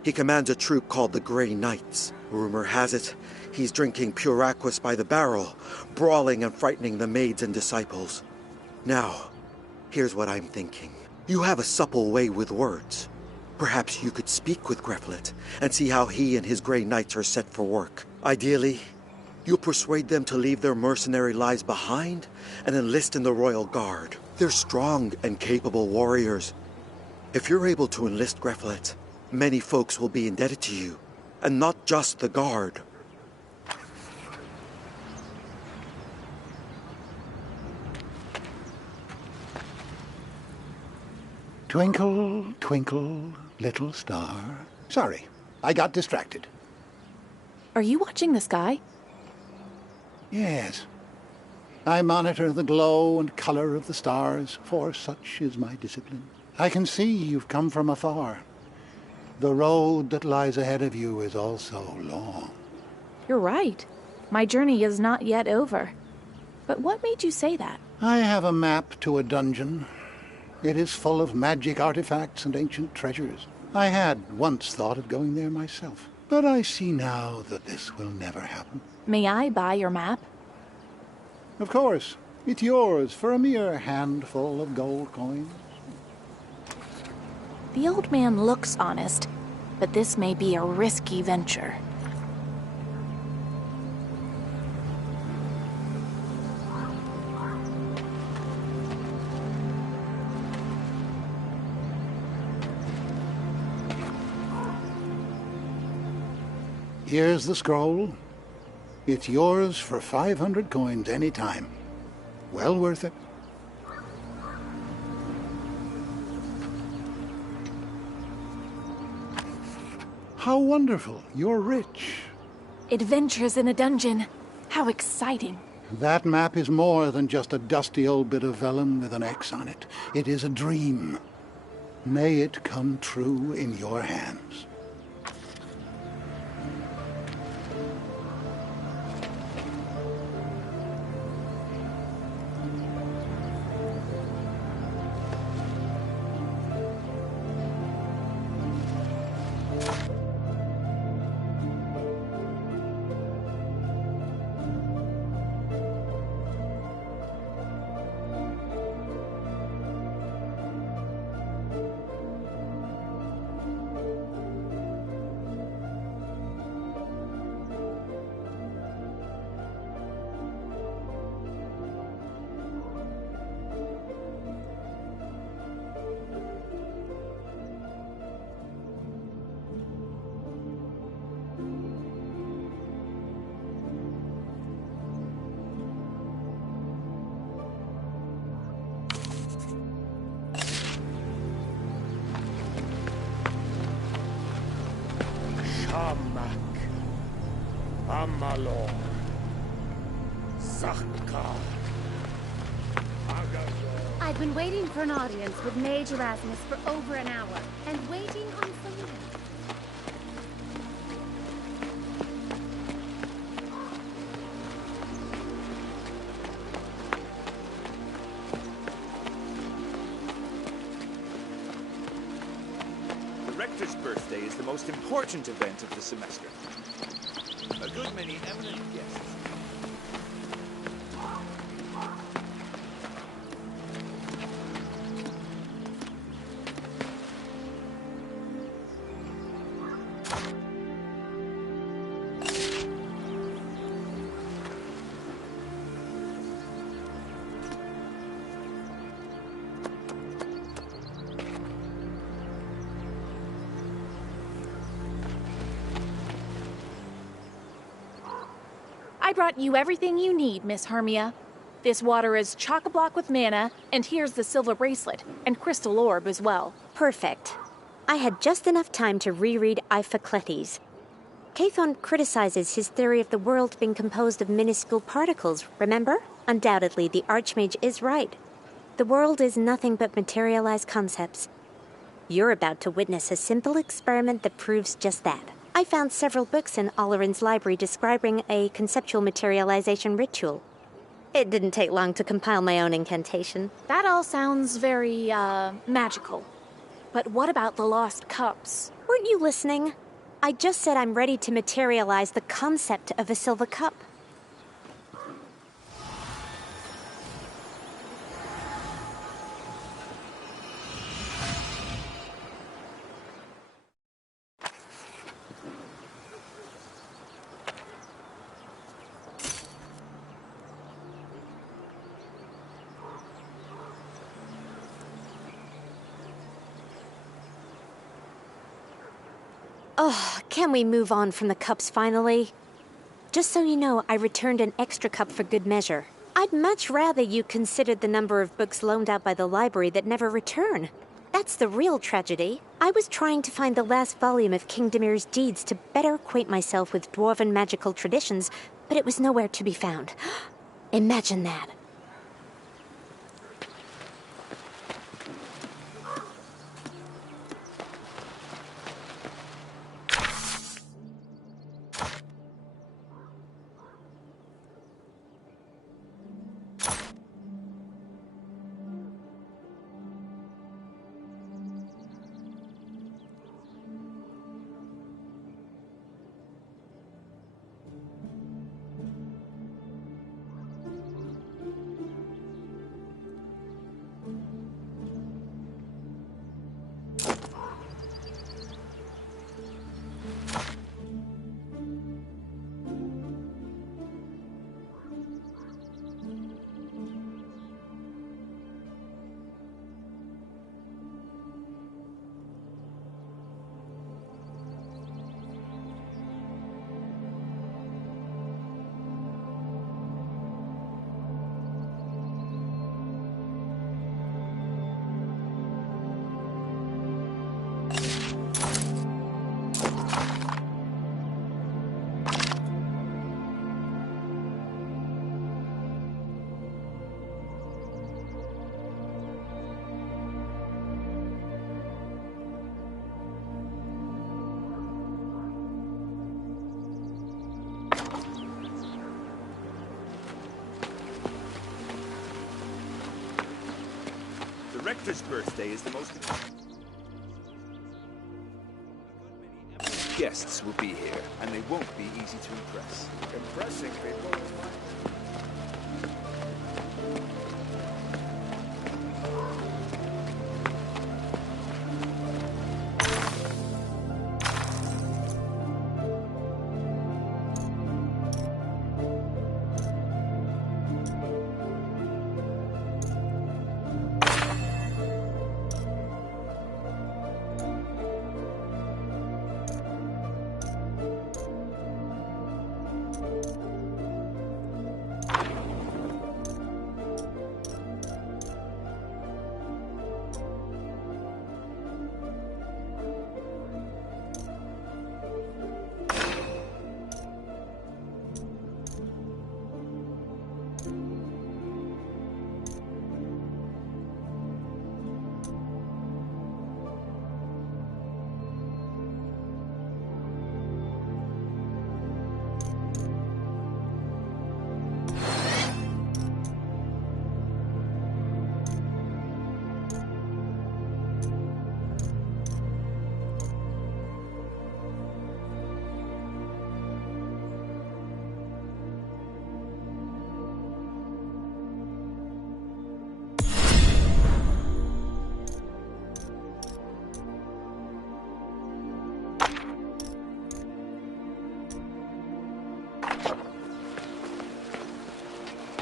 He commands a troop called the Grey Knights. Rumor has it, he's drinking pure aquas by the barrel, brawling and frightening the maids and disciples. Now, here's what I'm thinking. You have a supple way with words. Perhaps you could speak with Greflet and see how he and his Grey Knights are set for work. Ideally, you'll persuade them to leave their mercenary lives behind and enlist in the Royal Guard. They're strong and capable warriors. If you're able to enlist Greflet, many folks will be indebted to you, and not just the Guard. Twinkle, twinkle, little star. Sorry, I got distracted. Are you watching the sky? Yes. I monitor the glow and color of the stars, for such is my discipline. I can see you've come from afar. The road that lies ahead of you is also long. You're right. My journey is not yet over. But what made you say that? I have a map to a dungeon. It is full of magic artifacts and ancient treasures. I had once thought of going there myself, but I see now that this will never happen. May I buy your map? Of course. It's yours for a mere handful of gold coins. The old man looks honest, but this may be a risky venture. Here's the scroll. It's yours for 500 coins any time. Well worth it. How wonderful. You're rich. Adventures in a dungeon. How exciting. That map is more than just a dusty old bit of vellum with an X on it. It is a dream. May it come true in your hands. Shamak, Amalor, Zakar, Agazor. I've been waiting for an audience with Mage Erasmus for over an hour, and waiting on someone else. The Rector's birthday is the most important event of the semester. A good many eminent guests. I brought you everything you need, Miss Hermia. This water is chock-a-block with mana, and here's the silver bracelet, and crystal orb as well. Perfect. I had just enough time to reread Iphicletes. Cathon criticizes his theory of the world being composed of minuscule particles, remember? Undoubtedly, the Archmage is right. The world is nothing but materialized concepts. You're about to witness a simple experiment that proves just that. I found several books in Oleron's library describing a conceptual materialization ritual. It didn't take long to compile my own incantation. That all sounds very, magical. But what about the lost cups? Weren't you listening? I just said I'm ready to materialize the concept of a silver cup. Oh, can we move on from the cups finally? Just so you know, I returned an extra cup for good measure. I'd much rather you considered the number of books loaned out by the library that never return. That's the real tragedy. I was trying to find the last volume of King Demir's deeds to better acquaint myself with dwarven magical traditions, but it was nowhere to be found. Imagine that. rector's birthday is the most... Guests will be here, and they won't be easy to impress. Impressing people is my...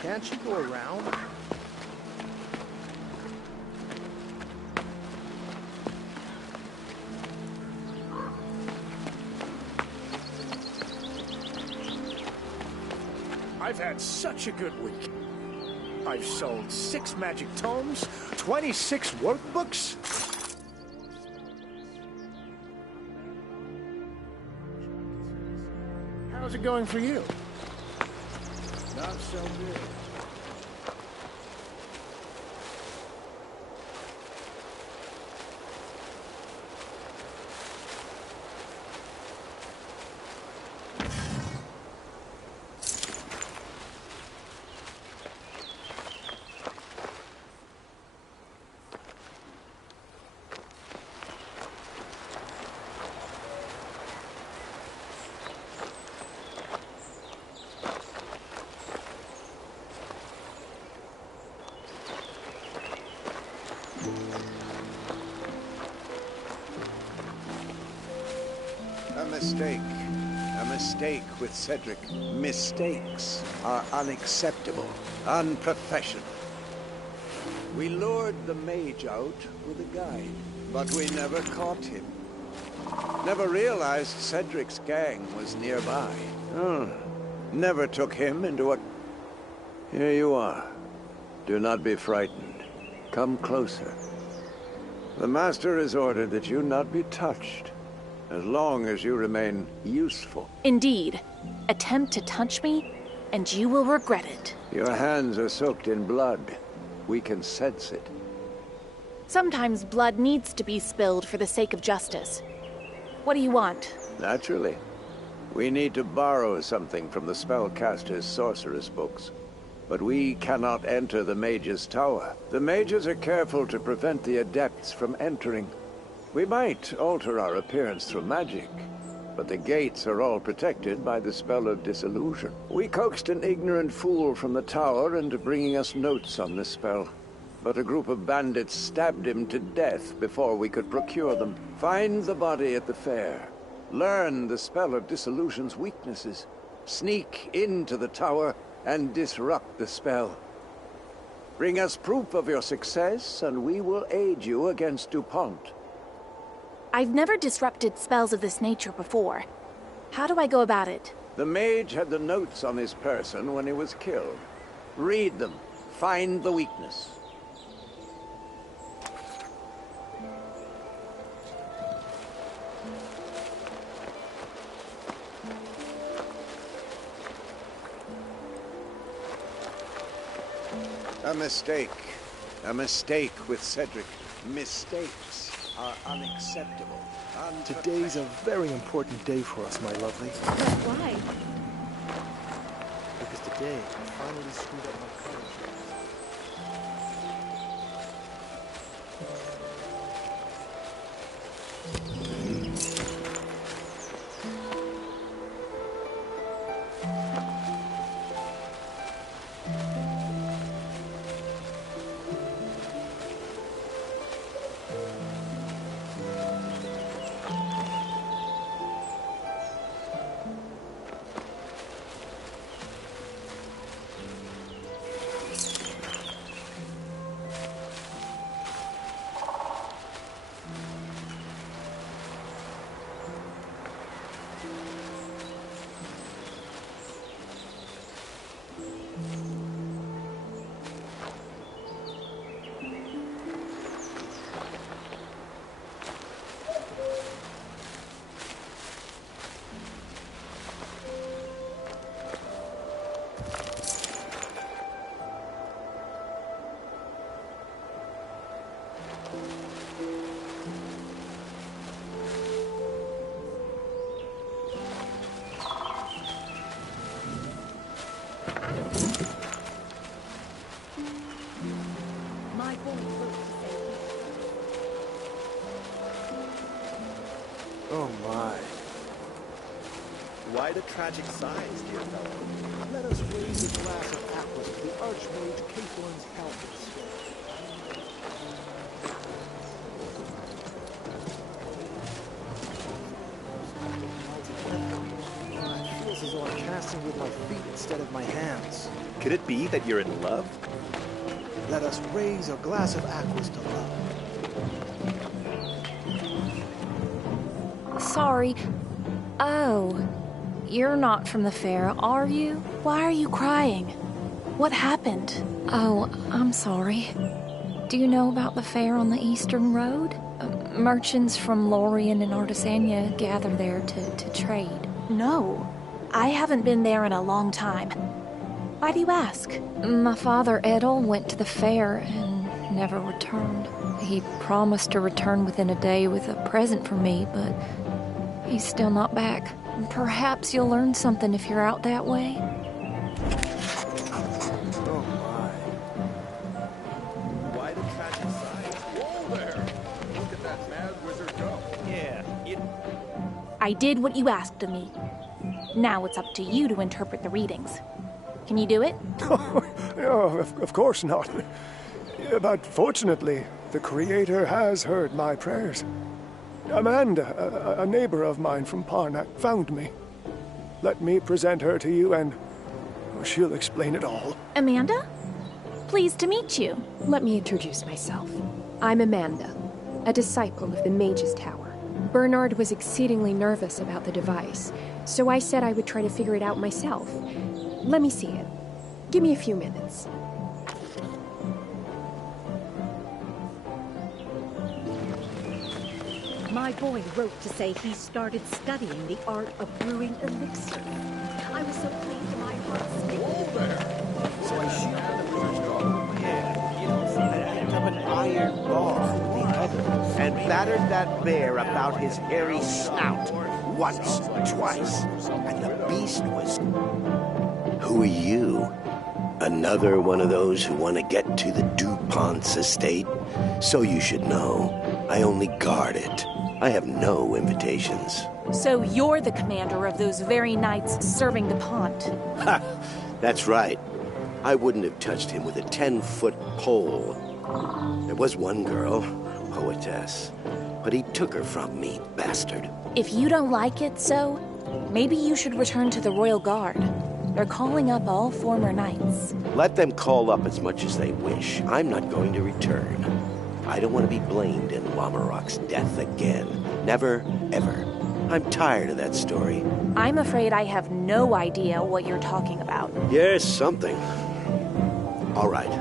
Can't you go around? I've had such a good week. I've sold 6 magic tomes, 26 workbooks. How's it going for you? Not so good. A mistake with Cedric. Mistakes are unacceptable, unprofessional. We lured the mage out with a guide, but we never caught him. Never realized Cedric's gang was nearby. Never took him into a... Here you are. Do not be frightened. Come closer. The Master has ordered that you not be touched, as long as you remain useful. Indeed. Attempt to touch me, and you will regret it. Your hands are soaked in blood. We can sense it. Sometimes blood needs to be spilled for the sake of justice. What do you want? Naturally. We need to borrow something from the spellcaster's sorceress books. But we cannot enter the mage's tower. The mages are careful to prevent the adepts from entering. We might alter our appearance through magic, but the gates are all protected by the spell of disillusion. We coaxed an ignorant fool from the tower into bringing us notes on this spell, but a group of bandits stabbed him to death before we could procure them. Find the body at the fair. Learn the spell of disillusion's weaknesses. Sneak into the tower and disrupt the spell. Bring us proof of your success, and we will aid you against DuPont. I've never disrupted spells of this nature before. How do I go about it? The mage had the notes on his person when he was killed. Read them. Find the weakness. A mistake. A mistake with Cedric. Mistakes are unacceptable. Today's a very important day for us, my lovely. Why? Because today I finally screwed up my courage. Oh my. Why the tragic sighs, dear fellow? Let us raise a glass of aqua to the Archmage Caithorn's health. It feels as though I'm casting with my feet instead of my hands. Could it be that you're in love? Let us raise a glass of aquas to love. Sorry. Oh, you're not from the fair, are you? Why are you crying? What happened? Oh, I'm sorry. Do you know about the fair on the Eastern Road? Merchants from Lorien and Artisania gather there to trade. No, I haven't been there in a long time. Why do you ask? My father, Edel, went to the fair and never returned. He promised to return within a day with a present for me, but he's still not back. Perhaps you'll learn something if you're out that way. Oh my. Why the tragic sighs? Whoa there! Look at that mad wizard go. Yeah, I did what you asked of me. Now it's up to you to interpret the readings. Can you do it? Oh, of course not. But fortunately, the Creator has heard my prayers. Amanda, a neighbor of mine from Parnack, found me. Let me present her to you and she'll explain it all. Amanda? Pleased to meet you. Let me introduce myself. I'm Amanda, a disciple of the Mage's Tower. Bernard was exceedingly nervous about the device, so I said I would try to figure it out myself. Let me see it. Give me a few minutes. My boy wrote to say he started studying the art of brewing elixir. I was so pleased to my heart. Whoa there! So I shoot Mad wizard go. Yeah, you know, I picked up an iron bar with the other and battered that bear about his hairy snout. Once, twice, and the beast was... Who are you? Another one of those who want to get to the DuPont's estate? So you should know, I only guard it. I have no invitations. So you're the commander of those very knights serving DuPont. Ha! That's right. I wouldn't have touched him with a 10-foot pole. There was one girl, poetess, but he took her from me, bastard. If you don't like it, so maybe you should return to the Royal Guard. They're calling up all former knights. Let them call up as much as they wish. I'm not going to return. I don't want to be blamed in Lamarok's death again. Never, ever. I'm tired of that story. I'm afraid I have no idea what you're talking about. Yes, something. All right.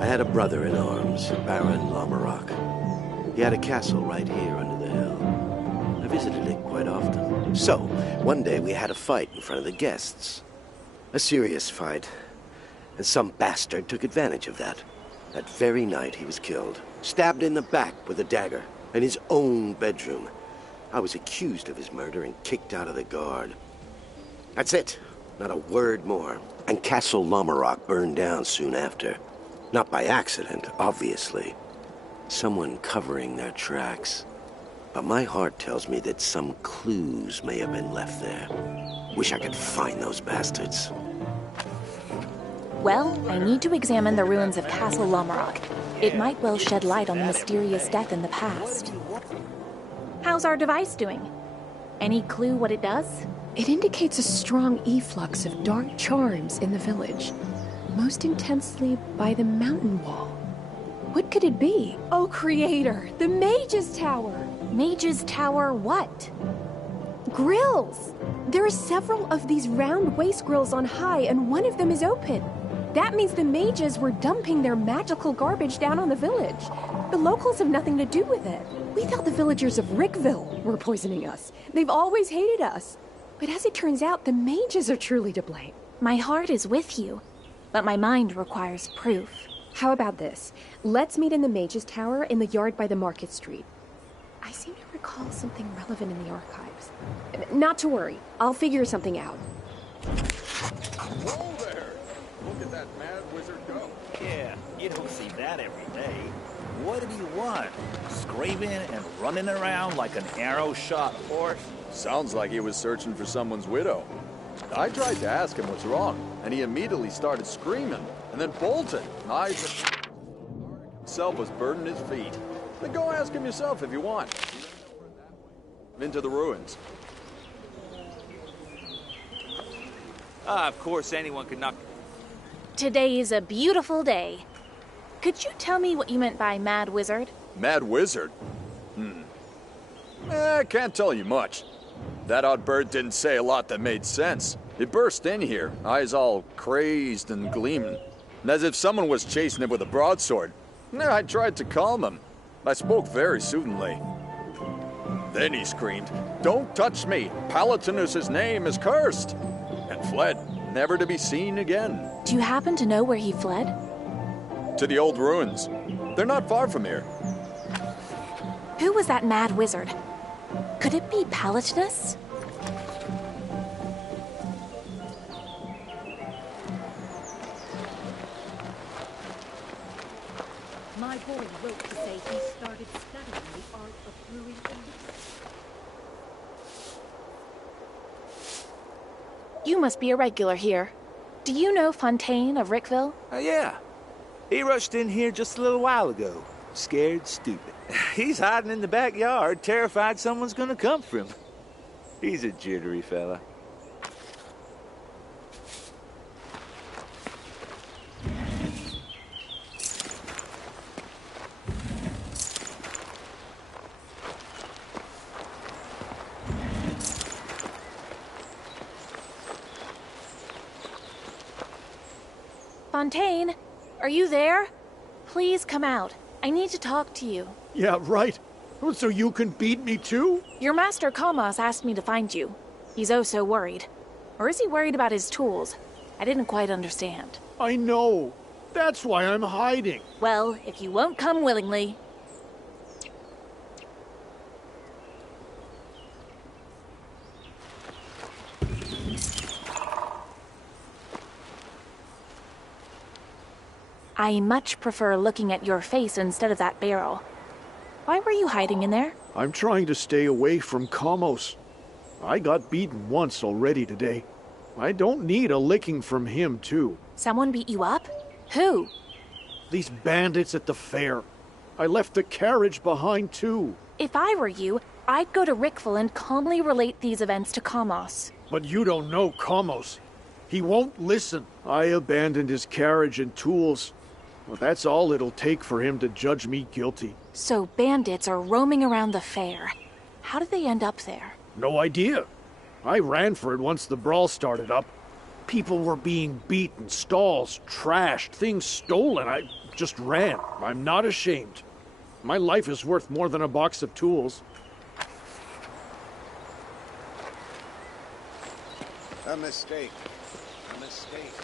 I had a brother in arms, Baron Lamarok. He had a castle right here under the hill. I visited it quite often. So, one day we had a fight in front of the guests. A serious fight. And some bastard took advantage of that. That very night he was killed. Stabbed in the back with a dagger. In his own bedroom. I was accused of his murder and kicked out of the guard. That's it. Not a word more. And Castle Lamarok burned down soon after. Not by accident, obviously. Someone covering their tracks. But my heart tells me that some clues may have been left there. Wish I could find those bastards. Well, I need to examine the ruins of Castle Lomarok. It might well shed light on the mysterious death in the past. How's our device doing? Any clue what it does? It indicates a strong efflux of dark charms in the village, most intensely by the mountain wall. What could it be? Oh, Creator, the Mage's Tower! Mage's Tower what? Grills! There are several of these round waste grills on high, and one of them is open. That means the mages were dumping their magical garbage down on the village. The locals have nothing to do with it. We thought the villagers of Rickville were poisoning us. They've always hated us. But as it turns out, the mages are truly to blame. My heart is with you, but my mind requires proof. How about this? Let's meet in the Mage's Tower in the yard by the Market Street. I seem to recall something relevant in the archives. Not to worry. I'll figure something out. Whoa there! Look at that mad wizard go. Yeah, you don't see that every day. What did he want? Screaming and running around like an arrow-shot horse? Sounds like he was searching for someone's widow. I tried to ask him what's wrong, and he immediately started screaming, and then bolted. I himself was burning his feet. Then go ask him yourself if you want. Into the ruins. Of course anyone could knock... Today is a beautiful day. Could you tell me what you meant by mad wizard? Mad wizard? I can't tell you much. That odd bird didn't say a lot that made sense. It burst in here, eyes all crazed and gleaming, and as if someone was chasing it with a broadsword. I tried to calm him. I spoke very soothingly. Then he screamed, "Don't touch me! Palatinus' name is cursed!" and fled, never to be seen again. Do you happen to know where he fled? To the old ruins. They're not far from here. Who was that mad wizard? Could it be Palatinus? My boy wrote to say he started studying the art of brewing elixir. You must be a regular here. Do you know Fontaine of Rickville? Yeah. He rushed in here just a little while ago. Scared stupid. He's hiding in the backyard, terrified someone's gonna come for him. He's a jittery fella. Fontaine, are you there? Please come out. I need to talk to you. Yeah, right. So you can beat me too? Your master Kalmas asked me to find you. He's oh so worried. Or is he worried about his tools? I didn't quite understand. I know. That's why I'm hiding. Well, if you won't come willingly... I much prefer looking at your face instead of that barrel. Why were you hiding in there? I'm trying to stay away from Kamos. I got beaten once already today. I don't need a licking from him, too. Someone beat you up? Who? These bandits at the fair. I left the carriage behind, too. If I were you, I'd go to Rickville and calmly relate these events to Kamos. But you don't know Kamos. He won't listen. I abandoned his carriage and tools. Well, that's all it'll take for him to judge me guilty. So bandits are roaming around the fair. How did they end up there? No idea. I ran for it once the brawl started up. People were being beaten, stalls trashed, things stolen. I just ran. I'm not ashamed. My life is worth more than a box of tools. A mistake. A mistake.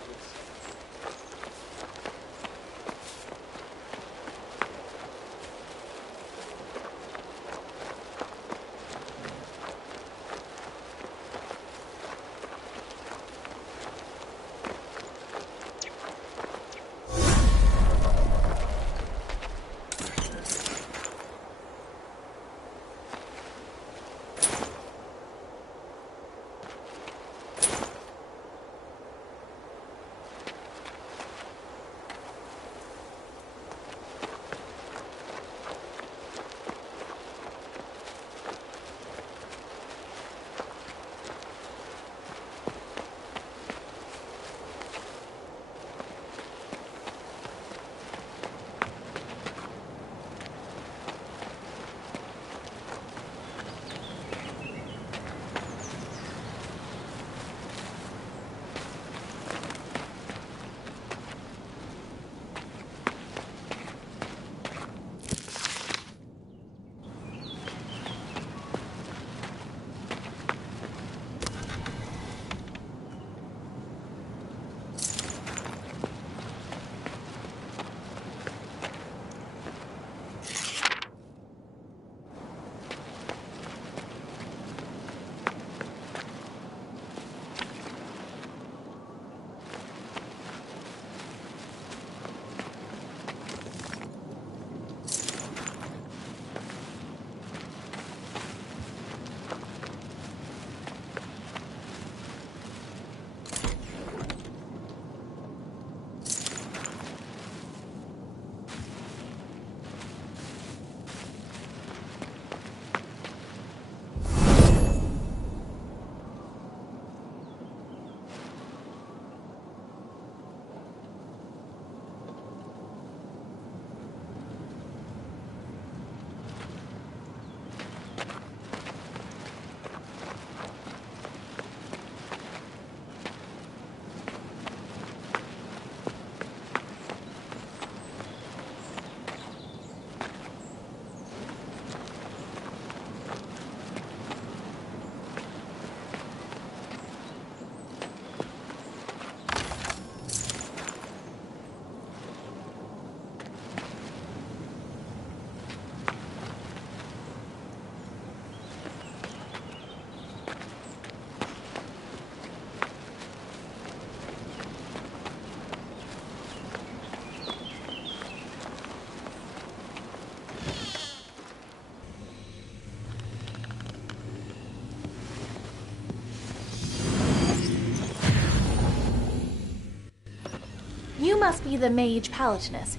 must be the mage Palatinus.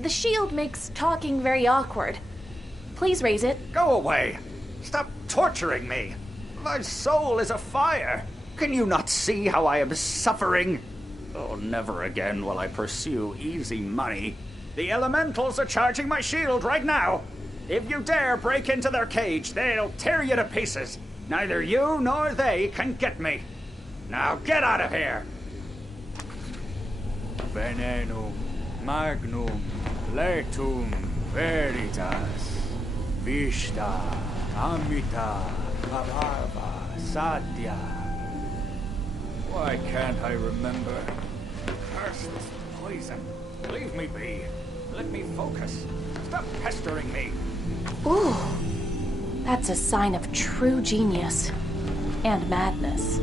The shield makes talking very awkward. Please raise it. Go away! Stop torturing me! My soul is afire! Can you not see how I am suffering? Oh, never again will I pursue easy money. The elementals are charging my shield right now! If you dare break into their cage, they'll tear you to pieces. Neither you nor they can get me. Now get out of here! Venenum, magnum, letum, veritas, vista, amita, avarva, satya. Why can't I remember? Curse this poison. Leave me be. Let me focus. Stop pestering me. Ooh, that's a sign of true genius. And madness.